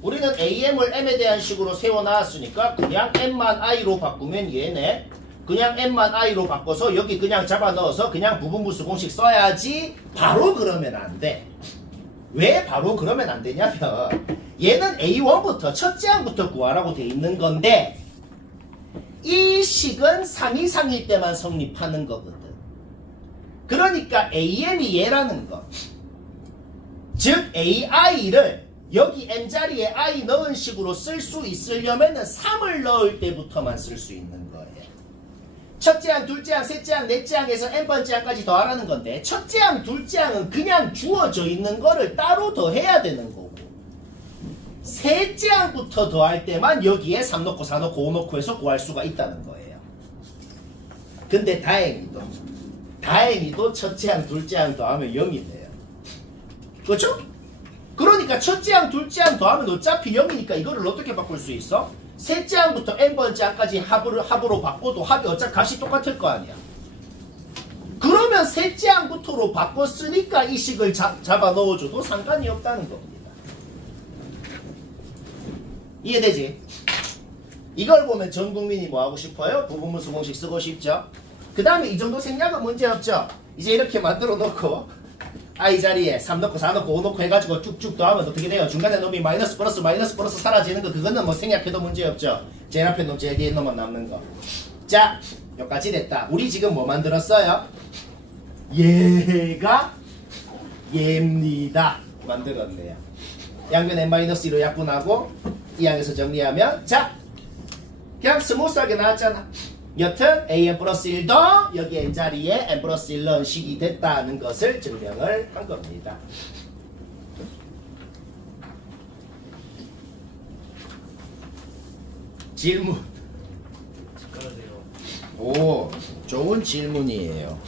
우리는 AM을 M에 대한 식으로 세워놨으니까 그냥 M만 I로 바꾸면 얘네 그냥 M만 I로 바꿔서 여기 그냥 잡아넣어서 그냥 부분분수 공식 써야지. 바로 그러면 안 돼. 왜 바로 그러면 안 되냐면 얘는 A1부터 첫째 항부터 구하라고 돼 있는 건데 이 식은 3 이상일 때만 성립하는 거거든. 그러니까 AM이 얘라는 거. 즉 AI를 여기 N자리에 I 넣은 식으로 쓸 수 있으려면 3을 넣을 때부터만 쓸 수 있는 거예요. 첫째 항, 둘째 항, 셋째 항, 넷째 항에서 N번째 항까지 더하라는 건데 첫째 항, 둘째 항은 그냥 주어져 있는 거를 따로 더해야 되는 거고 셋째 항부터 더할 때만 여기에 3 넣고 4 넣고 5 넣고 해서 구할 수가 있다는 거예요. 근데 다행히도 첫째 항, 둘째 항 더하면 0이 돼요. 그렇죠? 그러니까 첫째 항, 둘째 항 더하면 어차피 0이니까 이거를 어떻게 바꿀 수 있어? 셋째 항부터 n번째 항까지 합으로 바꿔도 합이 어차피 값이 똑같을 거 아니야. 그러면 셋째 항부터로 바꿨으니까 이 식을 잡아 넣어줘도 상관이 없다는 겁니다. 이해되지? 이걸 보면 전 국민이 뭐 하고 싶어요? 부분분수 공식 쓰고 싶죠? 그 다음에 이 정도 생략은 문제 없죠? 이제 이렇게 만들어 놓고 i 자리에 3 넣고 4 넣고 5 넣고 해가지고 쭉쭉 더하면 어떻게 돼요? 중간에 놈이 마이너스 플러스 사라지는 거 그거는 뭐 생략해도 문제 없죠? 제일 앞에 놈 제일 뒤에 놈만 남는 거. 자, 여기까지 됐다. 우리 지금 뭐 만들었어요? 얘가 얘입니다. 만들었네요. 양변 n-1로 약분하고 이 항에서 정리하면 자, 그냥 스무스하게 나왔잖아. 여튼 an 플러스 1도 여기 n자리에 n 플러스 1 넣은 식이 됐다는 것을 증명을 한 겁니다. 질문. 오, 좋은 질문이에요.